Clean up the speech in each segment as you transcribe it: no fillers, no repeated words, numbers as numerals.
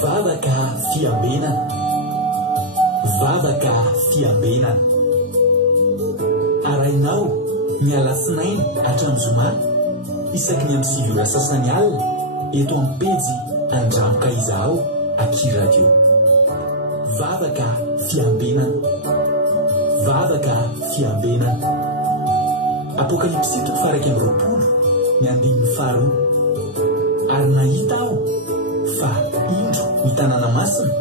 Vavaka fiambena, vavaka fiambena. Arainao miala sinainy hatramin'ny zoma isaky ny amin'ny 7 ora sasany alina eto amin'ny pejy Andramoka Izaho Aky Radio. Vavaka fiambena, vavaka fiambena. Apokalipsy 1:20 ny 5:2. Ary nahita aho fa indro ny tanàna masina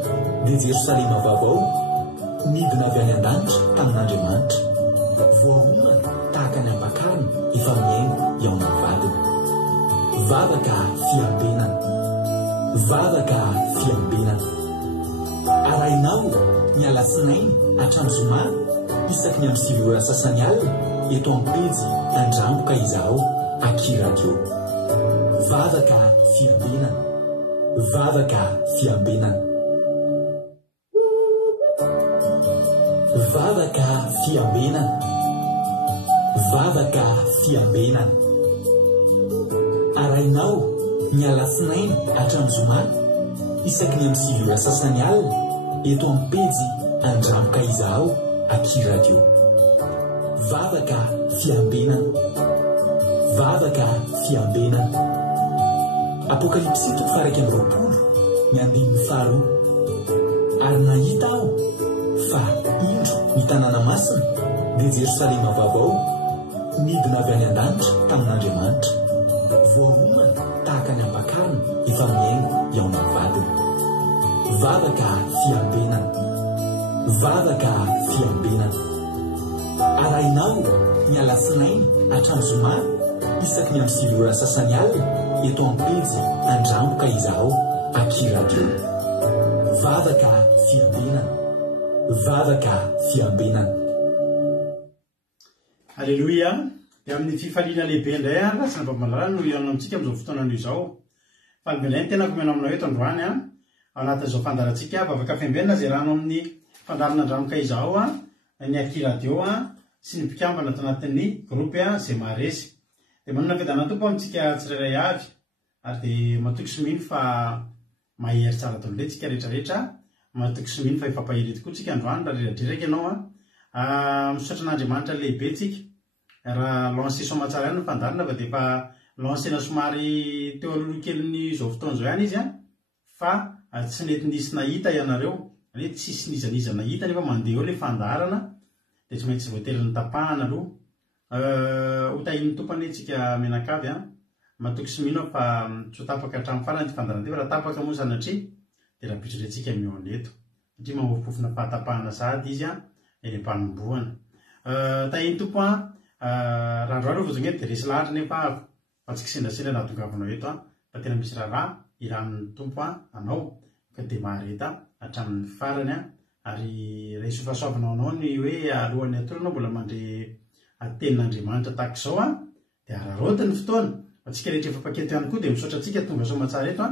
dia Jerosalema vaovao midina avy any an-danitra tamin'Andriamanitra, voahomana tahaka ny ampakarina efa miaingo eo amin'ny vadiny. Vavaka fiambena, vavaka fiambena. Arainao miala sinainy hatramin'ny zoma isaky ny amin'ny 7 ora sasany alina eto amin'ny pejy Andramoka Izaho Aky Radio. Vavaka fiambena, vavaka fiambena. Vavaka fiambena, vavaka fiambena. Arainao miala sinainy hatramin'ny zoma isaky ny amin'ny 7 ora sasany alina eto amin'ny pejy Andramoka Izaho Aky Radio. Vavaka fiambena, vavaka fiambena. Apokalipsy 1:20 ny 5:2. Ary nahita aho fa indro ny tanàna masina dia Jerosalema vaovao midina avy any an-danitra tamin'Andriamanitra, voahomana tahaka ny ampakarina efa miaingo eo amin'ny vadiny. Vavaka fiambena, vavaka fiambena. Arainao miala sinainy hatramin'ny zoma isaky ny amin'ny 7 ora sasany alina eto amin'ny pejy Andramoka Izaho Aky Radio. Vavaka fiambena, vavaka fiambena. Alleluia. Dia amin'ny fifaliana lehibe indray lasina mpamalara no ianao amintsika amin'izao fotoana izao. Fa ny belainy tena komena aminao eto androany ao anatin'izao fandarantsika vavaka fiambena izay rano amin'ny fandarana Andramoka Izaho ny Aky Radio sy ny mpikambana anatin'ny groupe izay maharesy. Dia manana fedana tompo amintsika tsirairay avy ary dia matoky sy mino fa mahery tsara tolobe tsika rehetrarehetra, matoky sy mino fa efa pahery tokoa tsika androany raha reradreraka ianao misaotra n'Andriamanitra lehibe tsika. Raha lancé somatsara ihany ny fandarana fa dia efa lancena somary teo alohaloha kely izao fotoana izao ihany izy fa tsy nety nisy nahita ianareo, hoe tsisy nizaniza nahita nefa mandeha eo ilay fandarana dia tsy maintsy voatery ny tapahana aloha. Hotahiny tompany tsika menakavy matoky sy mino fa tsy ho tapaka hatramin'ny farany ty fandarana ty, fa raha tapaka moa sanatria dia raha pitrodrentsika mihaona eto satria mahofofofona fahatapahana sady izy eny mpanombohana. Tahiny tompo raha androany vozagneto dia resy lahatra nefa fa tsy kisendrasendra nahatongavanao eto fa tena misy raha iran'ny tompo anao ka dia mahareta hatramin'ny farany ary raha isofasoavinao anao ny hoe alohan'ny atorana mbola mandre atenin'Andriamanitra tahaka izao dia araroty ny fotoana. Atsika rehetra efa pakety ihany koa dia misaotra antsika tonga somatsara eto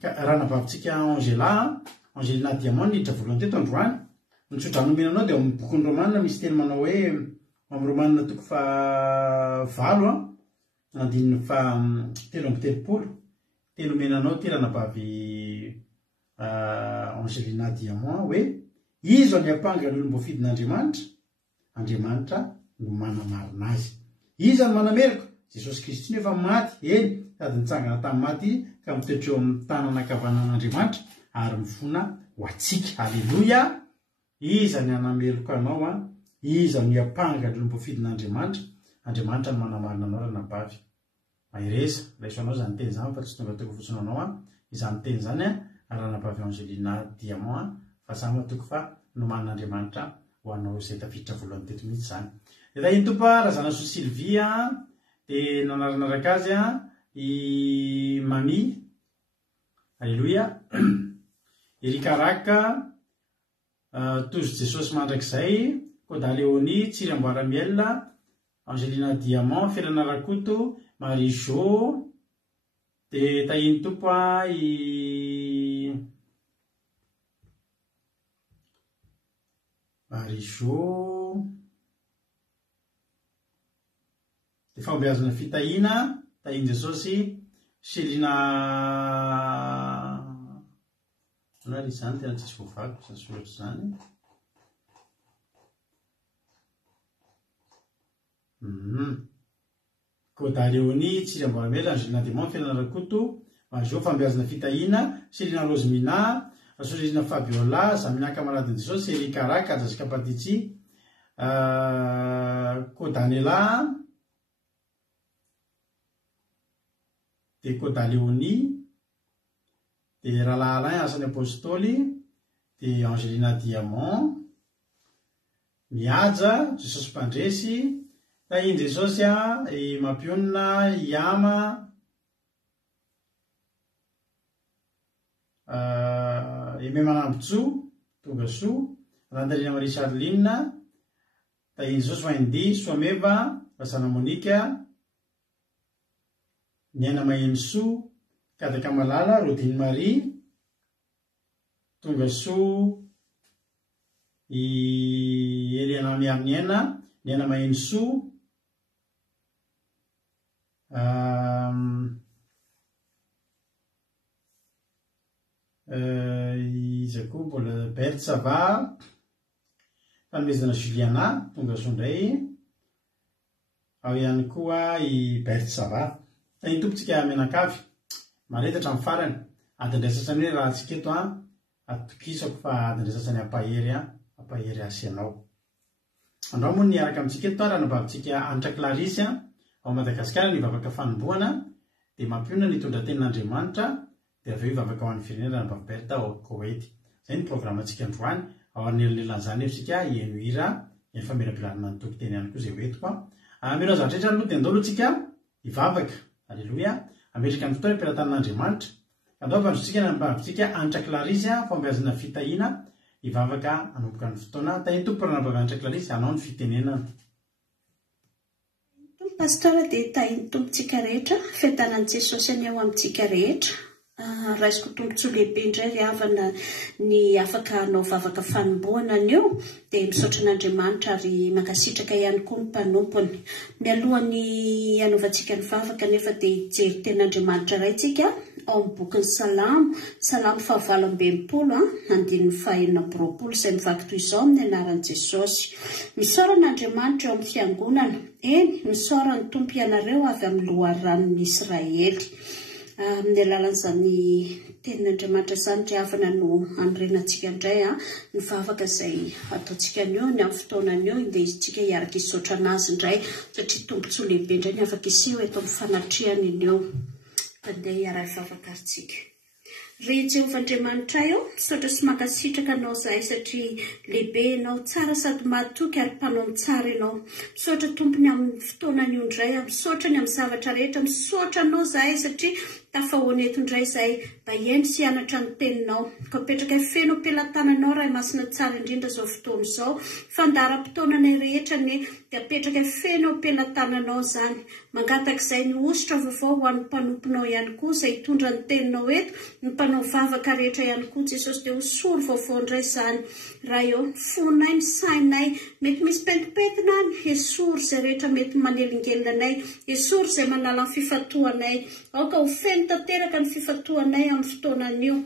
ka raha navavintsika Angelina Diamant niditra voalohany teto androany. Ny tsotra nomenanao dia amin'ny bokin'ny Romanina misy teny manao hoe amin'ny Romanina 9:7 teny omenanao ty raha navavy Angelina Diamant hoe izo ny apanga ny olombofidin'Andriamanitra, Andriamanitra no manamarina azy. Iza ny manameriko? Jesosy Kristy nefa maty, eny sady nitsangana tamin'ny maty ka mitoetra eo amin'ny tanana ankavanan'Andriamanitra ary mifona ho atsika. Halleloia. Iza ny anameriko anao iza ny apanga ny olombofidin'Andriamanitra, Andriamanitra no manamarina anao raha nabavy. Mahereza laisoanao zany teny zany fa tsy tonga toko fotsiny anao izany teny zany raha nabavy Angelina Diamant fa samy matoky fa no manan'Andriamanitra ho anao izay tafiditra voalohany teto mihitsy zany. Dia tahiny tompo raha zana soa Sylvia dia nanaranaraka azy i Mami. Alleluia. Erika Raka, Tozy Jesosy mandrakizay, Koda Léonie, Tsiry Amboaramiel, Angelina Diamant, Felana Rakoto, Marie Jo. Dia tahiny tompo i Marie Jo. Dia fambeazana fitahina, tahiny Jesosy, Selina Anao izany tena tsisy voavago sa soratra izany. Koda Léonie, Tsira Mbolamela, Angelina Démon, Fianana Rakoto, Majo, Fambiazana Fitahiana, Selina Rosemina, Sorina Fabiola, Zamina Camaradin Jesosy, Erika Raka, Jessica Patici, Kodanela, de Koda Léonie, de Rahalahy Alain, Asany Apôstôly, de Angelina Diamant, Mihaja, Jesosy Mpandresy, Tahiny Jesosy I Mampionina, Iama, Memanambotso, Tongasoa, Randalina Marie Charline, Tahiny Jesosy Vaindy, Soameva, Vasana Monika, Niana Mahensoa, Kadaka Malala, Rodine Marie, Tongasoa, Eliana Miamniena, Niana Mahensoa, izy koa mbola Berthe Sava, fanomezana Juliana, Tongasoa indray, ao ihany koa I Berthe Sava. Tahiny tompontsika Menakavy, maretatra amin'ny farany, adin'indray sasany hoe raha antsika eto atokisako fa adin'indray sasany ampahery asy ianao. Andao moa niaraka amintsika eto raha nabavintsika Anitra Clarisse ao Madagasikara nivavaka fanombohana, dia Mampionina nitondra tenin'Andriamanitra, dia avy eo ivavaka ho an'ny firenena nabavi Berta ao Koweït. Izay ny programantsika androany, ao an'elelan'izany efitsika hihaino hira, ny famelabelarana ny tokoteny ihany koa izay hoentiko. Mino zavatra rehetra aloha dia andao aloha tsika hivavaka. Alleluia. Ametraka ny fotoana ampiaratan'Andriamanitra. Andao avandrotsika nabavintsika Anitra Clarisse fambeazana fitahiana, hivavaka hanomboka ny fotoana. Tahiny tompo nabavi Anitra Clarisse, anao ny fitenenana. Pastora dia tahiny tompontsika rehetra, fiadanan'i Jesosy any ao amintsika rehetra. Raisiko tombontsoa lehibe indray ry havana ny afaka hanao vavaka fanombohana anio, dia misaotra an'Andriamanitra ary mankasitraka ihany koa ny mpanompony. Mialohan'ny hanaovantsika ny vavaka nefa dia hijery tenin'Andriamanitra iray tsika ao amin'ny bokin'ny Salamo 8:20, izay mivaky toy izao amin'ny anaran'i Jesosy. Misaora an'Andriamanitra eo amin'ny fiangonana, eny misaora ny tompo ianareo avy amin'ny loharanon'ny Israely. Amin'ny alalan'izany tenin'Andriamanitra izany ry havana no anorenantsika indray ny vavaka izay ataontsika anio ny amin'ny fotoananio, dia izitsika hiaraka hisaotra anazy indray satria tombontsoa lehibe indray ny afaka iseho eto amin'ny fanatriany anio. Andeha hiaraka vavaka aritsika. Ry Jehovah-Andriamanitra io, misaotra sy mankasitraka anao zahay satria lehibe ianao, tsara sady mahatoky ary mpanao tsara ianao. Misaotra tompony amin'ny fotoananio indray, misaotra ny amin'ny zavatra rehetra, misaotra anao zahay satria tafahoana eto indray zahay mba hiaino sy hianatra ny teninao. Ka petraka feno am-pelantananao raha masina tsara indrindra izao fotoana izao. Fandaharam-potoananay rehetra ne dia petraka feno am-pelantananao izany. Mangatak'izay ny ositra vaovao ho an'ny mpanomponao ihany koa izay hitondra ny teninao eto, ny mpanao vavaka rehetra ihany koa Jesosy, dia hosory vaovao indray izany. Raha eo ny fonay, ny sainay, mety misy petipetina any, esory izay rehetra mety manelingelinanay, esory izay manala ny fifatoanay. Aoka ho feno tanteraka ny fifatoanay amin'ny fotoananio.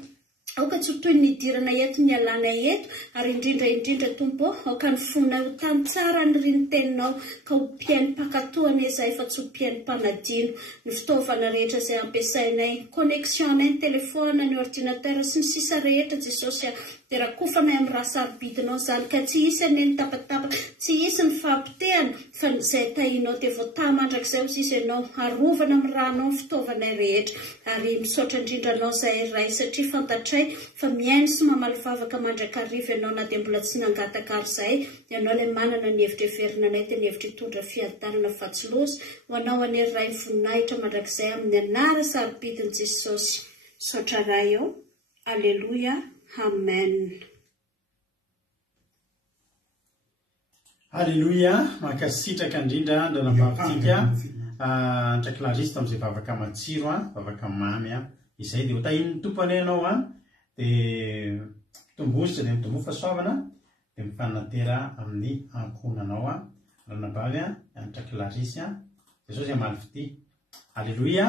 Aoka tsy ho toy ny idirana eto ny alanay eto, ary indrindra tompo, aoka ny fonay ho tany tsara ny riny teninao, ka ho piainy mpakatoana izay fa tsy ho piainy mpanadino. Ny fitaovana rehetra izay ampiasainay, connexionnay, ny telefona, ny ordinateur sy ny sisa rehetra Jesosy, dia rakofanay amin'ny raha sarobidinao izany, ka tsy hisy ny tapatapaka, tsy hisy ny fahampitehana, fa izay tahinao dia voatà mandrakizay ho sisa ianao, arovana amin'ny rahanao ny fitaovanay rehetra, ary misaotra indrindranao zahay ray satria fantatray fa miaino sy mamaly vavaka mandrakariva ianao, na dia mbola tsy nangataka ary zahay, ianao ilay manana ny hevitra heverinanay dia ny hevitra hitondra fiadanana fatsiloza ho anao anery ray voninahitra mandrakizay amin'ny anara sarobidin' Jesosy. Misaotra ray eo. Alleluia. Amen. Alleluia. Mankasitraka indrindra ndranabavintsika Anitra Clarisse tamin'izay vavaka matsiro, vavaka mamy izay dia ho tahin'ny tompony ianao dia tombositra dia mitombo fahasoavana dia mifanatera amin'ny ankonanao ranabavy Anitra Clarisse Jesosy amaly fity. Alleluia.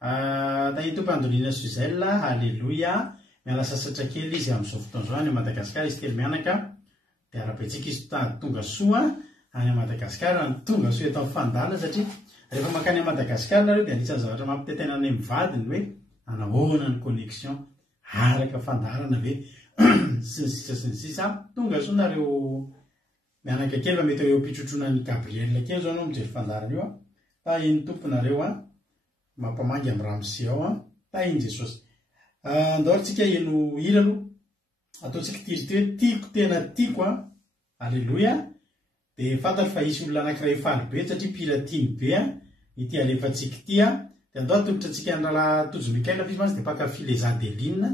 Tahin'ny tompo Andolina Suzelle. Alleluia. miala sasatra kely izy amin'izao fotoana izao any Madagasikara izy telo mianaka dia arapetsika izy tonga soa any Madagasikara ny tonga soa eto amin'ny fandala satria rehefa makany Madagasikara nareo dia anisan'ny zavatra mampitetaina any amin'ny vadiny hoe anahoana ny connexion araka fandalana ve sy ny sisa tonga soa nareo mianaka kely fa mety eo mpitrotrona ny Gabriel kely zao anao mijery fandalana io tahiny tomponareo mampamangy amin'ny Ramsey ao tahiny Jesosy andaorintsika eno hira aloha ataontsika tirity hoe tiako tena tiako alleloia dia fantatra fa isy olona anankiray faly be satria piratiny be ity alefantsika ity dia andao atolotra antsika ny lala Tojo Mikael izy mazy dia pakafy les Adelina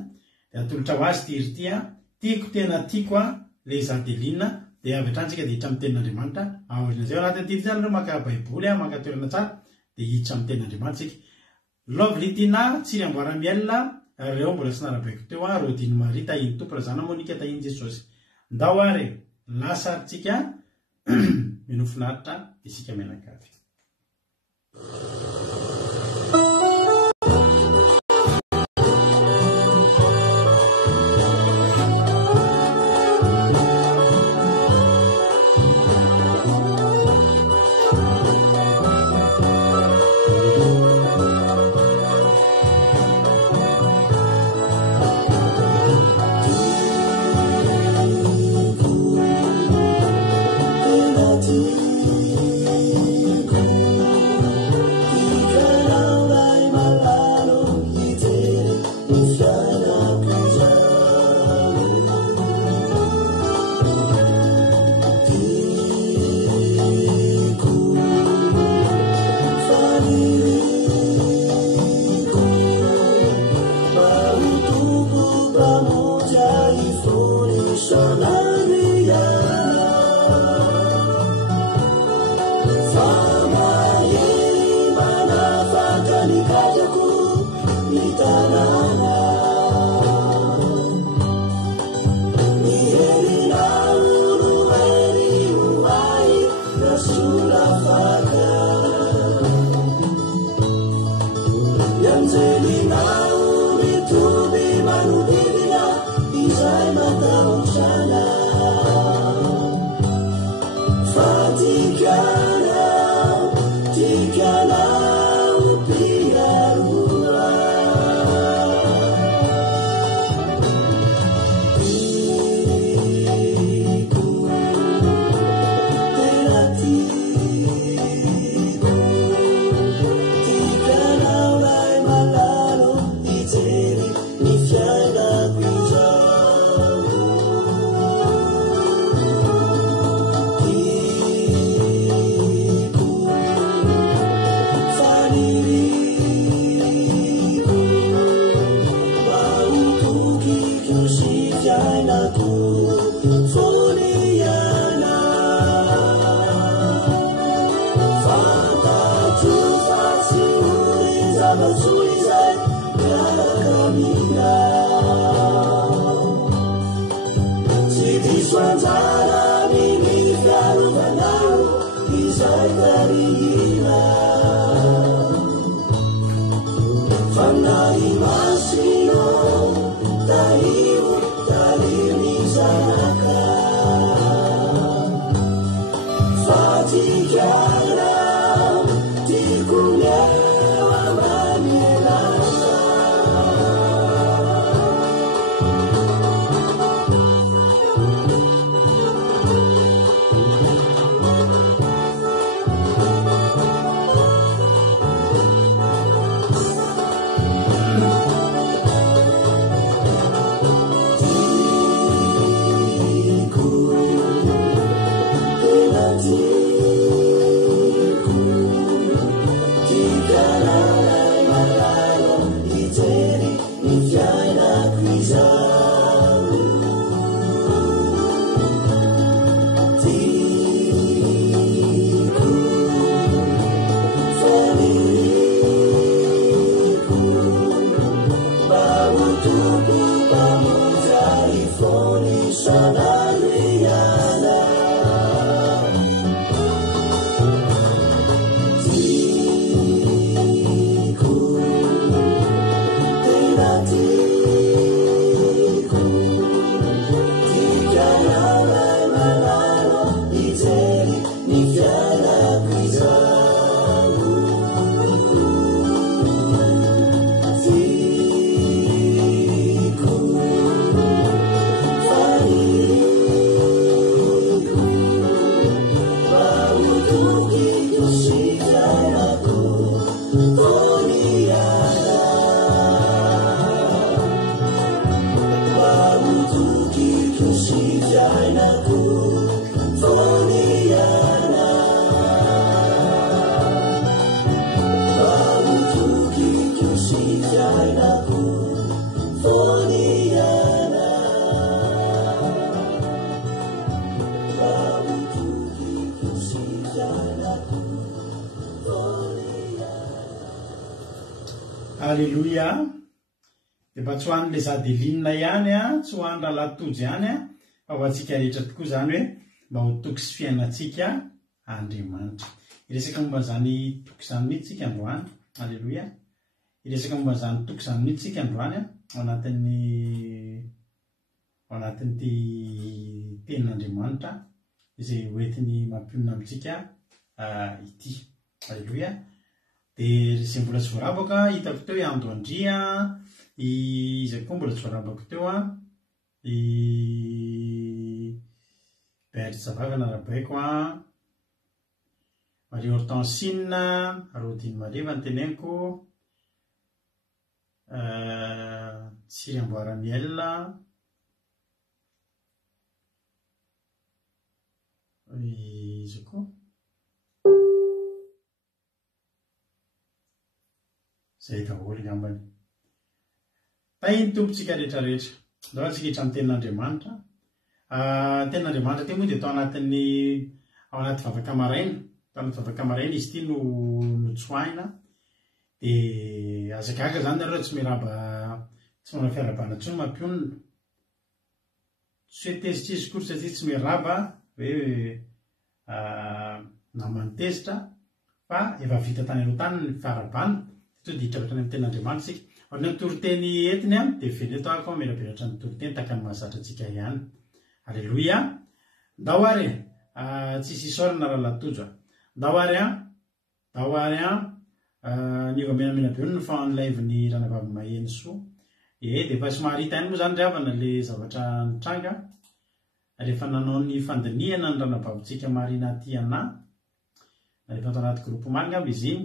dia atolotra ho azy tirity tiako tena tiako les Adelina dia avy atrantsika dia hitra amin'ny tenin'Andriamanitra aorinazay ao anatin'ny tirity zany ireo maka baiboly maka toerana tsara dia hitra amin'ny tenin'Andriamanitra tsika Lovelitina Tsiry Amboaramiel reo mbola sy narabaiko teo Rodine Marie tahiny tompo razana Monika tahiny Jesosy ndao ary lasa aritsika minofinaritra isika menakavy Alleluia. Dia mba tsy ho an'ilay zadelinina ihany tsy ho any rahalatojo ihany fa ho antsika rehetra tokoa zany hoe mba ho toky sy fiainantsika Andriamanitra. Iresaka momba izany toky izany mihitsy tsika androany. Alleluia. Iresaka momba izany toky izany mihitsy tsika androany ao anatin'ity tenin'Andriamanitra izay hoentiny mampionona amintsika ity. Alleluia. Dia izay mbola tsy voarabaka hitako teo Ando Andria, izay koa mbola tsy voarabaka teo i Bertsa Vavana Rabaiko Marie Hortensine, Rodine Mariva ny teneniko, Siry Amboaramiel, izy koa zay daholo ngambany. Tainy tompontsika rehetrarehetra ndao antsika hitra amin'ny tenin'Andriamanitra. Tenin'Andriamanitra ty moa dia ao anaty vavaka maraina. Tao anaty vavaka maraina izy ity no tsoahina. Dia azagaga zany nareo tsy miaraba, tsy manao fiarabana intsony mampionona. Tsy hoe tezitra izy kory satria tsy miaraba hoe namanitezitra fa efa vita tany aloha tany ny fiarabana. Dia hitrabatra ny amin'ny tenin'Andriamanitra sika. Ohatry ny toroteny entiny dia veleo tao ako mirabiratra ny toroteny taka ny mahazatra antsika ihany. Alleluia. Ndao ary tsisy isorana raha latojo. Ndao ary niva menamena be ny fanlive-ny ranavavy maheny soa. Dia efa somary hita ihany moa zany riavana le zavatra nitranga rehefa nanao ny fandiniana ny ranavavitsika marina aty ana. Rehefa atao anaty groupe marina aby izy iny.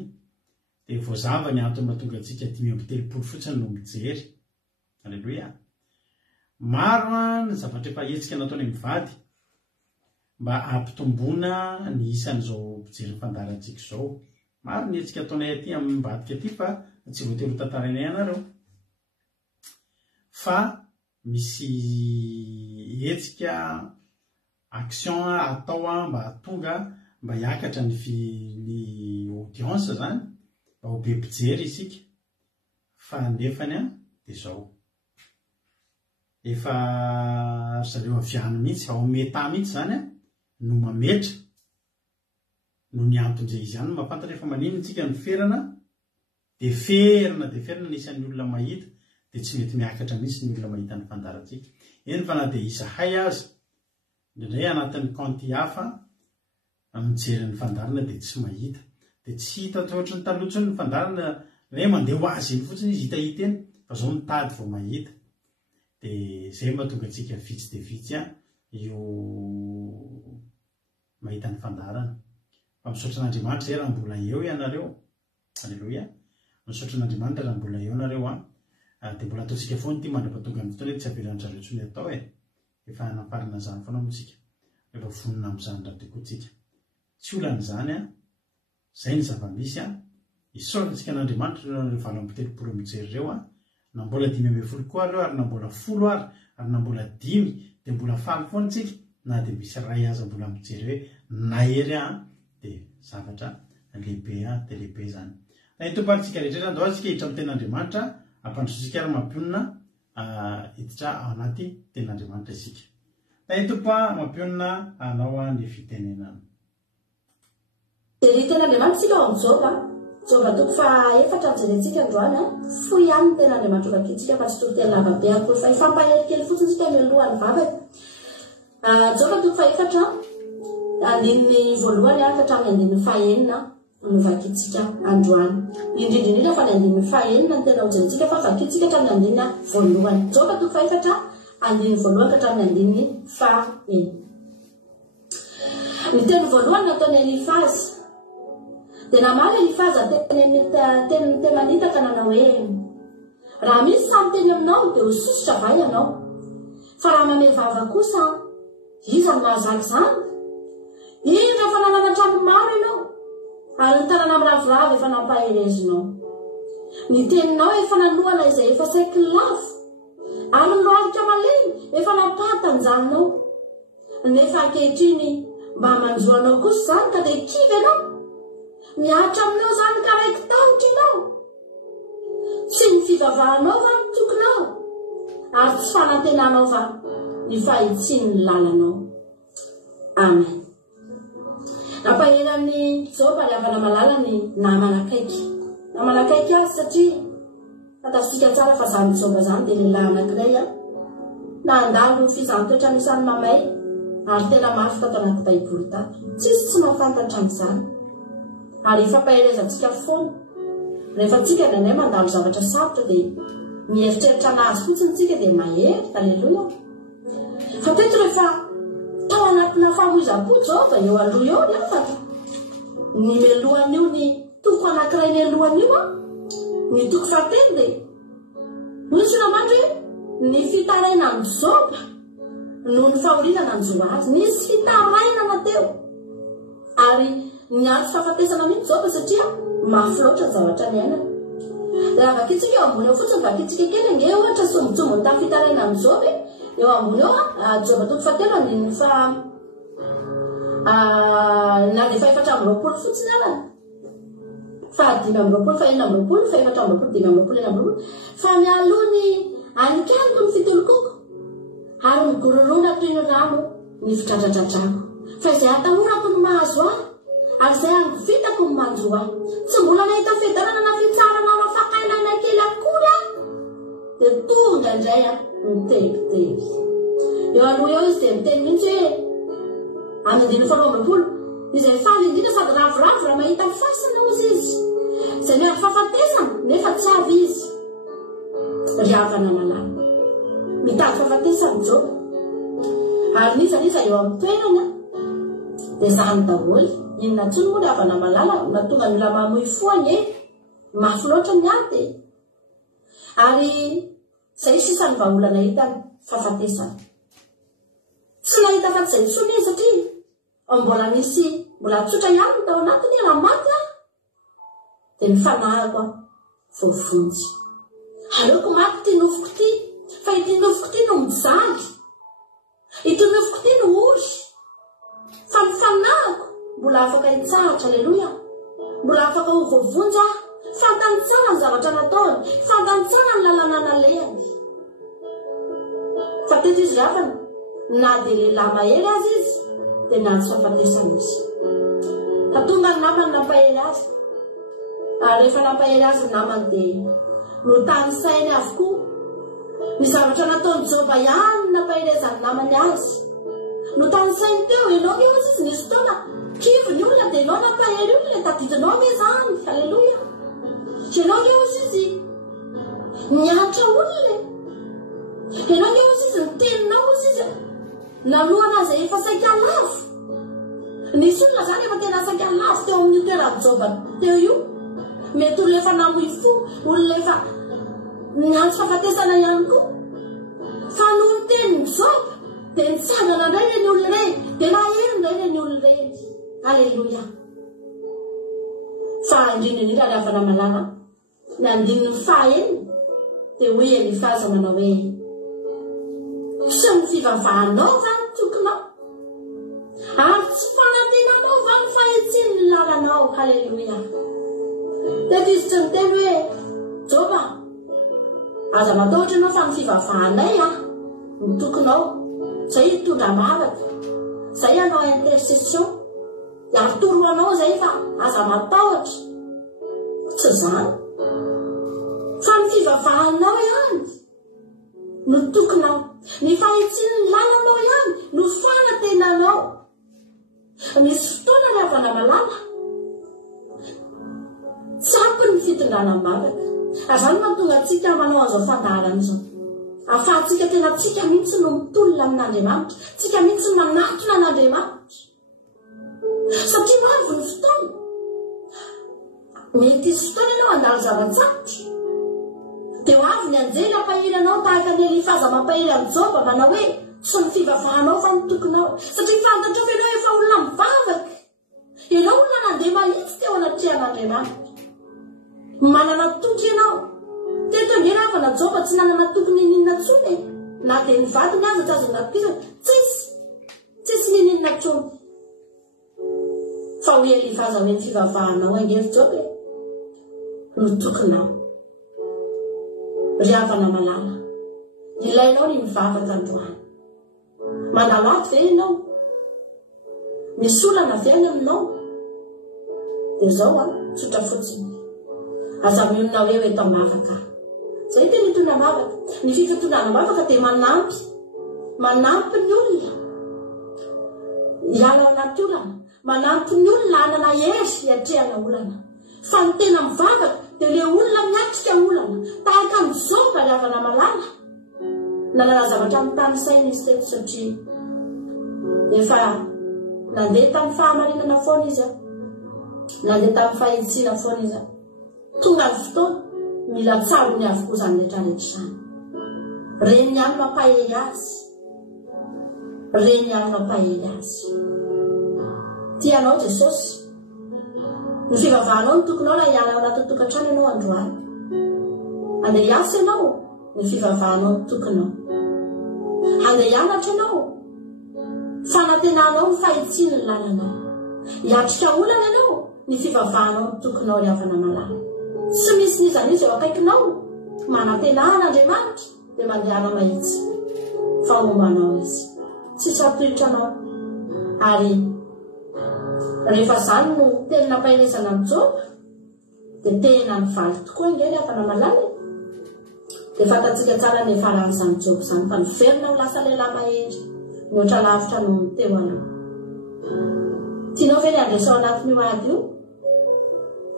Dia voazava ny antony mahatonga antsika 5:30 fotsiny no mijery. Alleluia. Maro ny zavatra efa hetsika nataony mivady mba ampitomboana ny isan'izao mpijery fandarantsika izao. Maro ny hetsika ataonay aty amin'ny mbadika aty fa tsy voatery ho tantarainay ianareo. Fa misy hetsika action atao mba tonga mba hiakatra ny audience zany mba ho be mpijery isika. Fa nefany dia izao. Efa zareo aviano mihitsy, ao meta mihitsy zany no mametra no ny anton'izay izy ihany no mahafantatra efa manino tsika ny ferana dia ferana nisan'ny olona mahita dia tsy mety miakatra mihitsy ny olona mahita ny fandarantsika. Eny fa na dia izahay aza indray anatin'ny kanty hafa mijery ny fandarana dia tsy mahita. Dia tsy hita ohatry ny talotsony ny fandarana hoe mandeha ho azy eny fotsiny izy hita eny fa izao mitady vao mahita. Dia izay mahatonga antsika vitsy dia vitsy io mahita ny fandarana. Fa misaotra an'Andriamanitra izay raha mbola eo ianareo. Alleluia. Misaotra an'Andriamanitra raha mbola eo nareo dia mbola ataontsika foana ity mandra-pahatonga amin'ny fotoana tsy avelan'izareo intsony atao efa nafarana izany foana moa tsika. Efa vonona amin'izany raha tokoa tsika. Tsy olan'izany izay ny zava-misy isaorana antsika an'Andriamanitra ny 7:30 mijery ireo na mbola 5:10 koa areo ary na mbola 10 ary na mbola 5 dia mbola faly foana tsika na dia misy ray aza mbola mijery hoe nahery dia zavatra lehibe dia lehibe zany. Tompo antsika rehetra andao antsika hiditra amin'ny tenin'Andriamanitra ampandrosotsika ary mampionona hiditra ao anaty tenin'Andriamanitra isika. Tompo mampionona anao ny fitenenana. Dia tenin'Andriamanitra sika ao amin'izao Jova toko fa efatra mijerentsika androany fo ihany ny tenin'Andriamanitra vakitsika fa tsy tokotena lavabe akory fa ifampahely kely fotsiny tsika mialohan'ny vavaka. Jova toko fa efatra andininy voalohany ka hatramin'ny andininy fahaenina no vakitsika androany. Indrindrindrindra fa ny andininy fahaenina ny tena hojerentsika fa vakitsika hatramin'ny andinina voalohany. Jova toko fa efatra andininy voalohany ka hatramin'ny andininy fahaenina. Ny teny voalohany nataony Elifazy. Dia namaly Elifazy teny temanitaka nanao hoe raha misy samy teny aminao dia ho sositra vai ianao. Fa raha mamevava kosa iza ny mahazaka izany? Ino efa nanana trano maro ianao ary ny tanana amin'ny ravoravo efa nampaherezinao. Ny teninao efa nalohana izay efa saiky lavo ary ny lohalika malemy efa nampata ny zanonao. Nefa ankehitriny mba manjoanao kosa zany ka dia kivy ianao. Miatra aminao zany ka raiky tahotra ianao. tsy ny fivavahanao va ny tokonao ary tsy fanantenanao va ny fahitsiny ny lalanao. Amen. Ampaheran'ny Jehova ny avana malala ny namanakaiky azy satria fantasika tsara fa zany Jehova zany dia lehilahy anankiray nandalo fizantoetra anisan'ny mamay ary tena mafy tato anaty baiboly tato, tsisy tsy mahafantatra an'izany ary ifampiherezantsika foana rehefa tsika nenay mandalo zavatra sarotra dia mieritreritra anazy fotsiny tsika dia mahery. Aleluia. Fa teto rehefa tao anatina famoizam-po Jehova eo aloha eo ny afatra ny melohan'io ny toko anankiray ny alohan'io ny toko fatelo dia misy namandry ny fitaraina ny Jehova noho ny fahorinana ny Joazy. Nisy fitarainana teo ary ny azo fahafatesana mihitsy Jehova satria mafy loatra ny zavatra ny ainana. Raha vakitsika eo ambony eo fotsiny vakitsika kely nge ohatra sombotsombony tamin'ny fitaraina ny Jehova eo ambony eo Jehova toko fatelo ny na dia faefatra amby roapolo fotsiny arany fa 5 amby roapolo fa 4 amby roapolo fa 4 amby roapolo 5 amby roapolo 1 amby roapolo fa mialohany anikako ny fitolokoko ary migororona toy ny rano ny fitratratratrako fa izay atanonako ny mahazo ahy ary izay angovitako ny manjo ahy tsy mbola nahita fiadarana na fitsarana rafakailana kely akory ahy dia tonga indray miteritery eo aloha eo izy dia miteny mihitsy hoe amin'ny 4 izay faly indrindra sady ravoravo raha mahita fasana ozy izy izay miary fahafatesana nefa tsy avy izy ry havana malala mitady fahafatesana Jehova ary nizaniza eo amin'ny toerana dia zany daholy inona ntsony moa ry havana malala na tonga mila mamoy foany mafy loatra ny ady ary izay sisany vahaolana hitany fahafatesana tsy nahita fa tsy izay tsony izy satria mbola misy mbola tsotra ihany tao anatiny raha maty dia mifanahako voavonjy aleoko maty ty nofoko ty fa ity nofoko ty no mijaly ity nofoko ty no ory fa mifanahako mbola afaka hitsahatra. Aleluia. Mbola afaka ho voavonjy fantany tsara ny zavatra nataony, fantany tsara ny lalana nalehany. Fa teto izy havana na dia lehilahy mahery azy izy dia nahazo fahafatesana izy fa tonga ny namany nampahery azy ary rehefa nampahery azy ny namany dia no tany sainy avokoa ny zavatra nataony Jehova ihany nampaherezany namany azy no tany sainy teo. Ianao ny ozy izy nisy fotoana kivony olona dia ianao nampahery olona tadidinao me zany. Aleluia. Ianao ny ozy izy niatra olona ianao ny ozy izy niteninao ozy izy nalohana izay efa saika lavo. Nisy olona zany efa tena saika lavo teo amin'ny toerany Jehova teo io mety olona efa namoy fo olona efa niantso fahafatesana ihany koa fa noho ny tenin'ny Jehova dia nitsangana indray reny olona reny dia nahery indray reny olona reny. Aleluia. Fa indrindra ny havana malala ny andininy fahaeniny dia hoe Elifaza manao hoe sy ny fivavahanao va ny tokonao ary tsy fanantenanao va ny fahitsiny ny lalanao. Aleluia. Teto izy tsy miteny hoe Jehova aza matahotra ianao fa ny fivavahanay ny tokonao zay hitondra mavaka zay anao intercession ary toroanao zay fa aza matahotra tsy zany fa ny fivavahanao ihany no tokonao, ny fahitsiny ny lalanao ihany no fanantenanao. Misy fotoana ny havana malala tsapy ny fitondrana mavaka azany mahatonga antsika manao an'izao fandaharana izao ahafahantsika tena tsika mihitsy no mitolona amin'Andriamanitra, tsika mihitsy manatona an'Andriamanitra satria mavy ny fotoana. Mety isy fotoana ianao andalo zava-tsarotra dia ho avy ny anjely ampahiranao tahaka ny Elifaza mampahiry an'i Jehova manao hoe sy ny fivavahanao fa ny tokonao satria fantatrao ianao efa olona mivavaka, ianao olona nandeha mahitsy teo anatrehan'Andriamanitra, manana toky ianao. Teto nge ravana Jehova tsy nanana tokony ninona tsony na dia ny vadiny aza tsy azo natokisa tsisy ninina tsony fa hoe Elifaza hoe ny fivavahanao angery Jehova no tokonao. ry havana malala ilainao ny mivavaka androany mandalo ato ve ianao misy olana avy any aminao dia zao tsotra fotsiny aza mionina hoe eto mavaka zay tena hitona mavaka ny fifitonana mavaka dia manampy ny olona hiala anaty olana manampy ny olona anana hery hiatrehana olana fa ny tena mivavaka dia le olona miatrika ny olana tahaka amin'izao ka ry havana malala nanana zavatra amin'ny tany saina izy teto satria efa nandeha tamin'ny fahamarinana foana izy nandeha tamin'ny fahitsiana foana izy tonga ny fotoana mila tsaro ny avokoa zany rehetrarehetra zany reny ihany mampahely azy tianao Jesosy ny fivavahanao ny tokonao raha hiala ao anaty tokantrano ianao androany andeha hiasa ianao ny fivavahanao ny tokonao andeha hianatra ianao fanantenanao ny fahitsiany ny lalana hiatrika olana ianao ny fivavahanao ny tokonao ry havana malala tsy misy nizanizy eo akaikinao manantenan'Andriamanitra dia mandehanao mahitsy famombanao izy tsy satoritranao ary rehefa zany no tena nampahiresana ny Joba dia tena nivaly tokoa inge ry havana malala dia fantatsika tsara ny faran'izany Joba zany fa niverina ho lasa lehilahy mahery mihoatra lavitra no teo aloha tianao ve ny andresao anatin'io ady io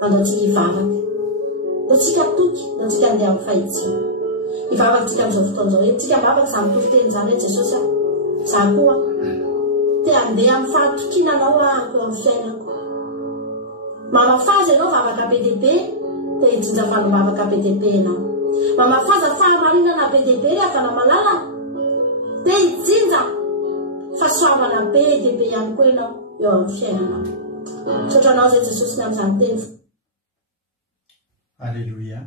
andao tsy hivavaka ndao tsika toky ndao tsika andeha amin'ny fahitsina hivavaka tsika amin'izao fotoan'izao hoe tsika mivavaka za mitoviteny zany hoe Jesosy za koa te andeha amin'ny fahatokinanao eo amin'ny fiainako mamafaza ianao vavaka be dehibe dia hijinja valovavaka be dehibe ianao mamafaza fahamarinana be dehibe ry havana malala dia hijinja fahasoavana be dehibe ihany koa ianao eo amin'ny fiainanao sotranao zay Jesosy ny amin'izany teny Alleluia.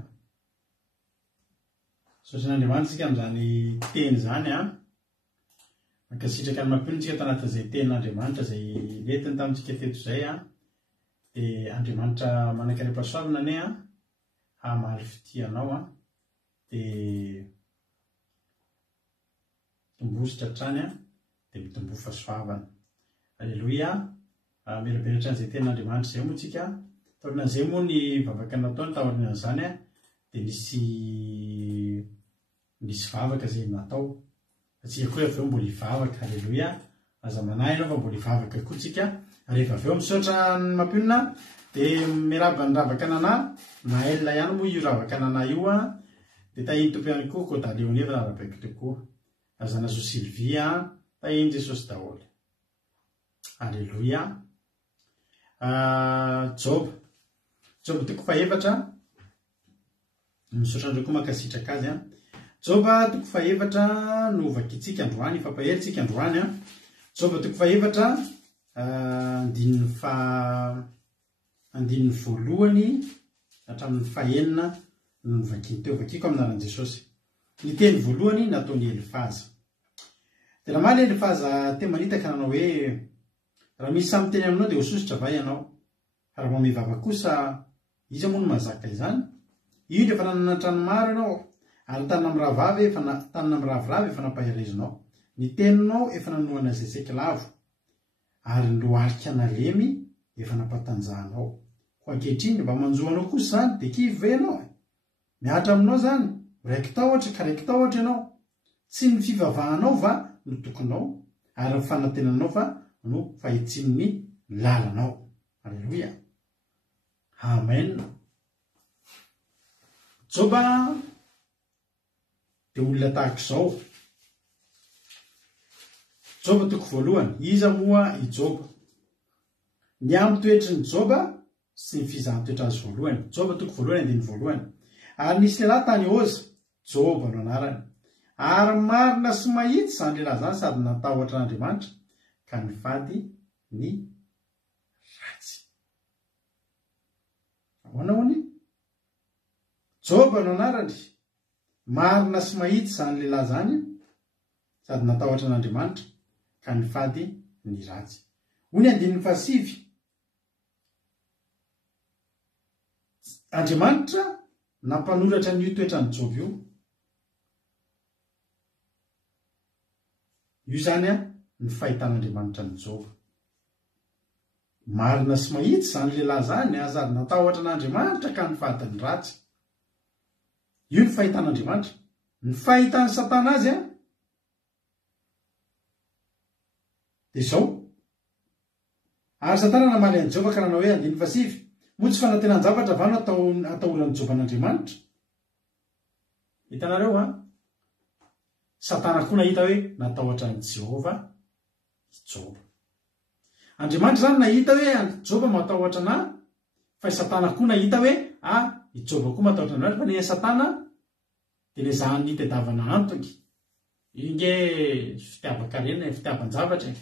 Sosin'Andriamanitra sika amin'izany teny zany mankasitraka ny mampionitsika tanatin'izay tenin'Andriamanitra zay netiny tamintsika teto izay dia Andriamanitra manankaram-pahasoavana ane hamaly fitianao dia tombositra hatrany dia mitombo fahasoavana. Alleluia. Miraberatra an'izay tenin'Andriamanitra zay moa tsika taorinan'izay moa ny vavaka nataony taorinan'izany dia nisy vavaka zay natao atsika koa avy eo mbola hivavaka. Alleluia. aza manahy ianao fa mbola hivavaka koa tsika rehefa avy eo misaotra ny mampionina dia miraba ny ravaka ananahy na elona ihany moa io ravaka ananahy io dia tahiny tompo ihany koa Kodaleonie fa narabaiko tokoa azana zo Sylvia tahiny Jesosy daholo. Alleluia. Joba toko fahefatra misaotra andreo koa mankasitraka azy Joba toko fahefatra no vakitsika androany fampahelitsika androany Joba toko fahefatra andininy voalohany hatramin'ny fahenina no vakiny teo vakiko aminaran'i Jesosy. Ny teny voalohany nataony Elifaza dia raha maly Elifaza te manitaka nanao hoe raha misy samy teny aminao dia hososotra va ianao raha mamivava kosa izy moa no mazaka izany io efa nanana trano maro ianao ary tanina amin'ny rahavavy efa nampaherezinao ny teninao efa nanohana zay seklavo ary ny loharika nalemy efa nampatanjahanao ho ankehitriny mba manjoanao kosa zany dia kivy ve ianao miatra aminao zany raiky tahotra ka raiky tahotra ianao tsy ny fivavahanao va no tokonao ary ny fanantenanao fa no fahitsin'ny lalanao. Alleluia. Amen. Joba dia olona tahaka izao. Joba toko voalohany iza moa i Joba ny ampitoetry ny Joba sy ny fizahan-toetra azy voalohany. Joba toko voalohany andiny voalohany ary nisy lehilahy tany Oza Joba no anarany ary marina sy mahitsy zany lehilahy zany sady natahotra n'Andriamanitra ka nivady ny ratsy. Ahoana hony Joba no anarany marina sy mahitsy zany lehilahy zany sady natahotra n'Andriamanitra ka nivady ny ratsy. Hony andininy fahasivy Andriamanitra nampanoratra n'io toetra ny Joba io io zany a ny fahitan'Andriamanitra ny Jehova. Marina sy mahitsy zany lehilahy zany azady natahotra an'Andriamanitra ka ny fadiny ratsy. Io ny fahitan'Andriamanitra. Ny fahitan'ny Satana azy a dia zao. Ary Satana namaly an'i Jehova ka nanao hoe 9 moa tsy fanantenan-javatra va no atahoran'i Jehova n'Andriamanitra. Hitanareo a, Satana koa nahita hoe natahotra an'i Jehova Jehova. Andriamanitra zany nahita hoe Jehova matahotra na, fa i Satana koa nahita hoe i Jehova koa matahotra an'andriamanitra, fa ny Satana dia le zany nitadiavana antoky. Io nge fitiavan-karena, fitiavan-javatra,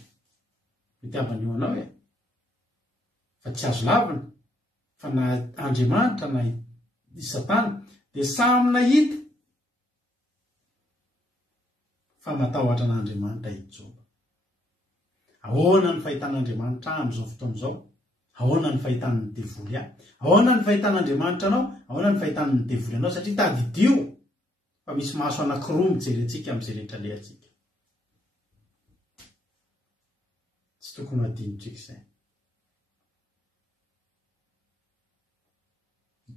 fitiavany io anao fa tsy azo lavina. Fa na Andriamanitra na i Satana dia samy nahita fa matahotra an'Andriamanitra i Jehova. Ahoana ny fahitan'Andriamanitra amin'izao fotoana izao? Ahoana ny fahitan'ny devoly ahy? Ahoana ny fahitan'Andriamanitra anao? Ahoana ny fahitan'ny devoly anao? Satria tadidio fa misy maso anankiroa mijery antsika amin'izay rehetra lehantsika. Tsy tokony hadinotrika izay.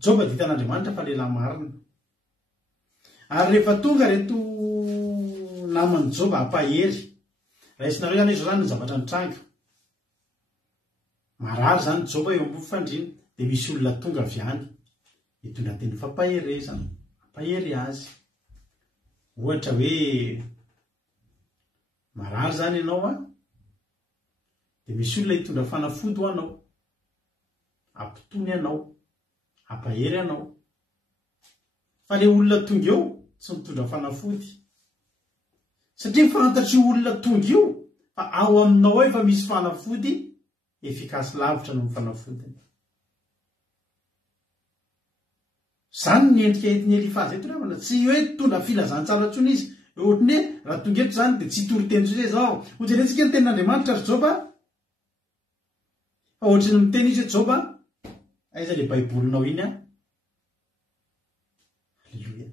Jehova dia hitan'Andriamanitra fa lehilahy marina. Ary rehefa tonga reto naman'i Jehova hampahery, raisinareo zany izo zany ny zavatra nitranga. Marary zany Jehova eo ambony fandriana, dia misy olona tonga avy any hitondra teny fampaherezana, hampahery azy. Ohatra hoe marary zany ianao dia misy olona hitondra fanafody ho anao, ampitony anao, hampahery anao. Fa le olona tonga eo tsy mitondra fanafody, satria fantatry olona tonga io fa ao aminao efa misy fanafody efikasy lavitra noho ny fanafodiny. Zany ny endrika entiny Elifazy eto namana, tsy hoe tondra filazantsara intsony izy. Ohatry hoe raha tonga eto zany dia tsy tory-teny intsony hoe zao hojerentsika ny tenin'Andriamanitra ry Jehova. Fa ohatry ny miteny izy hoe Jehova, aiza le baibolinao iny Halleluia.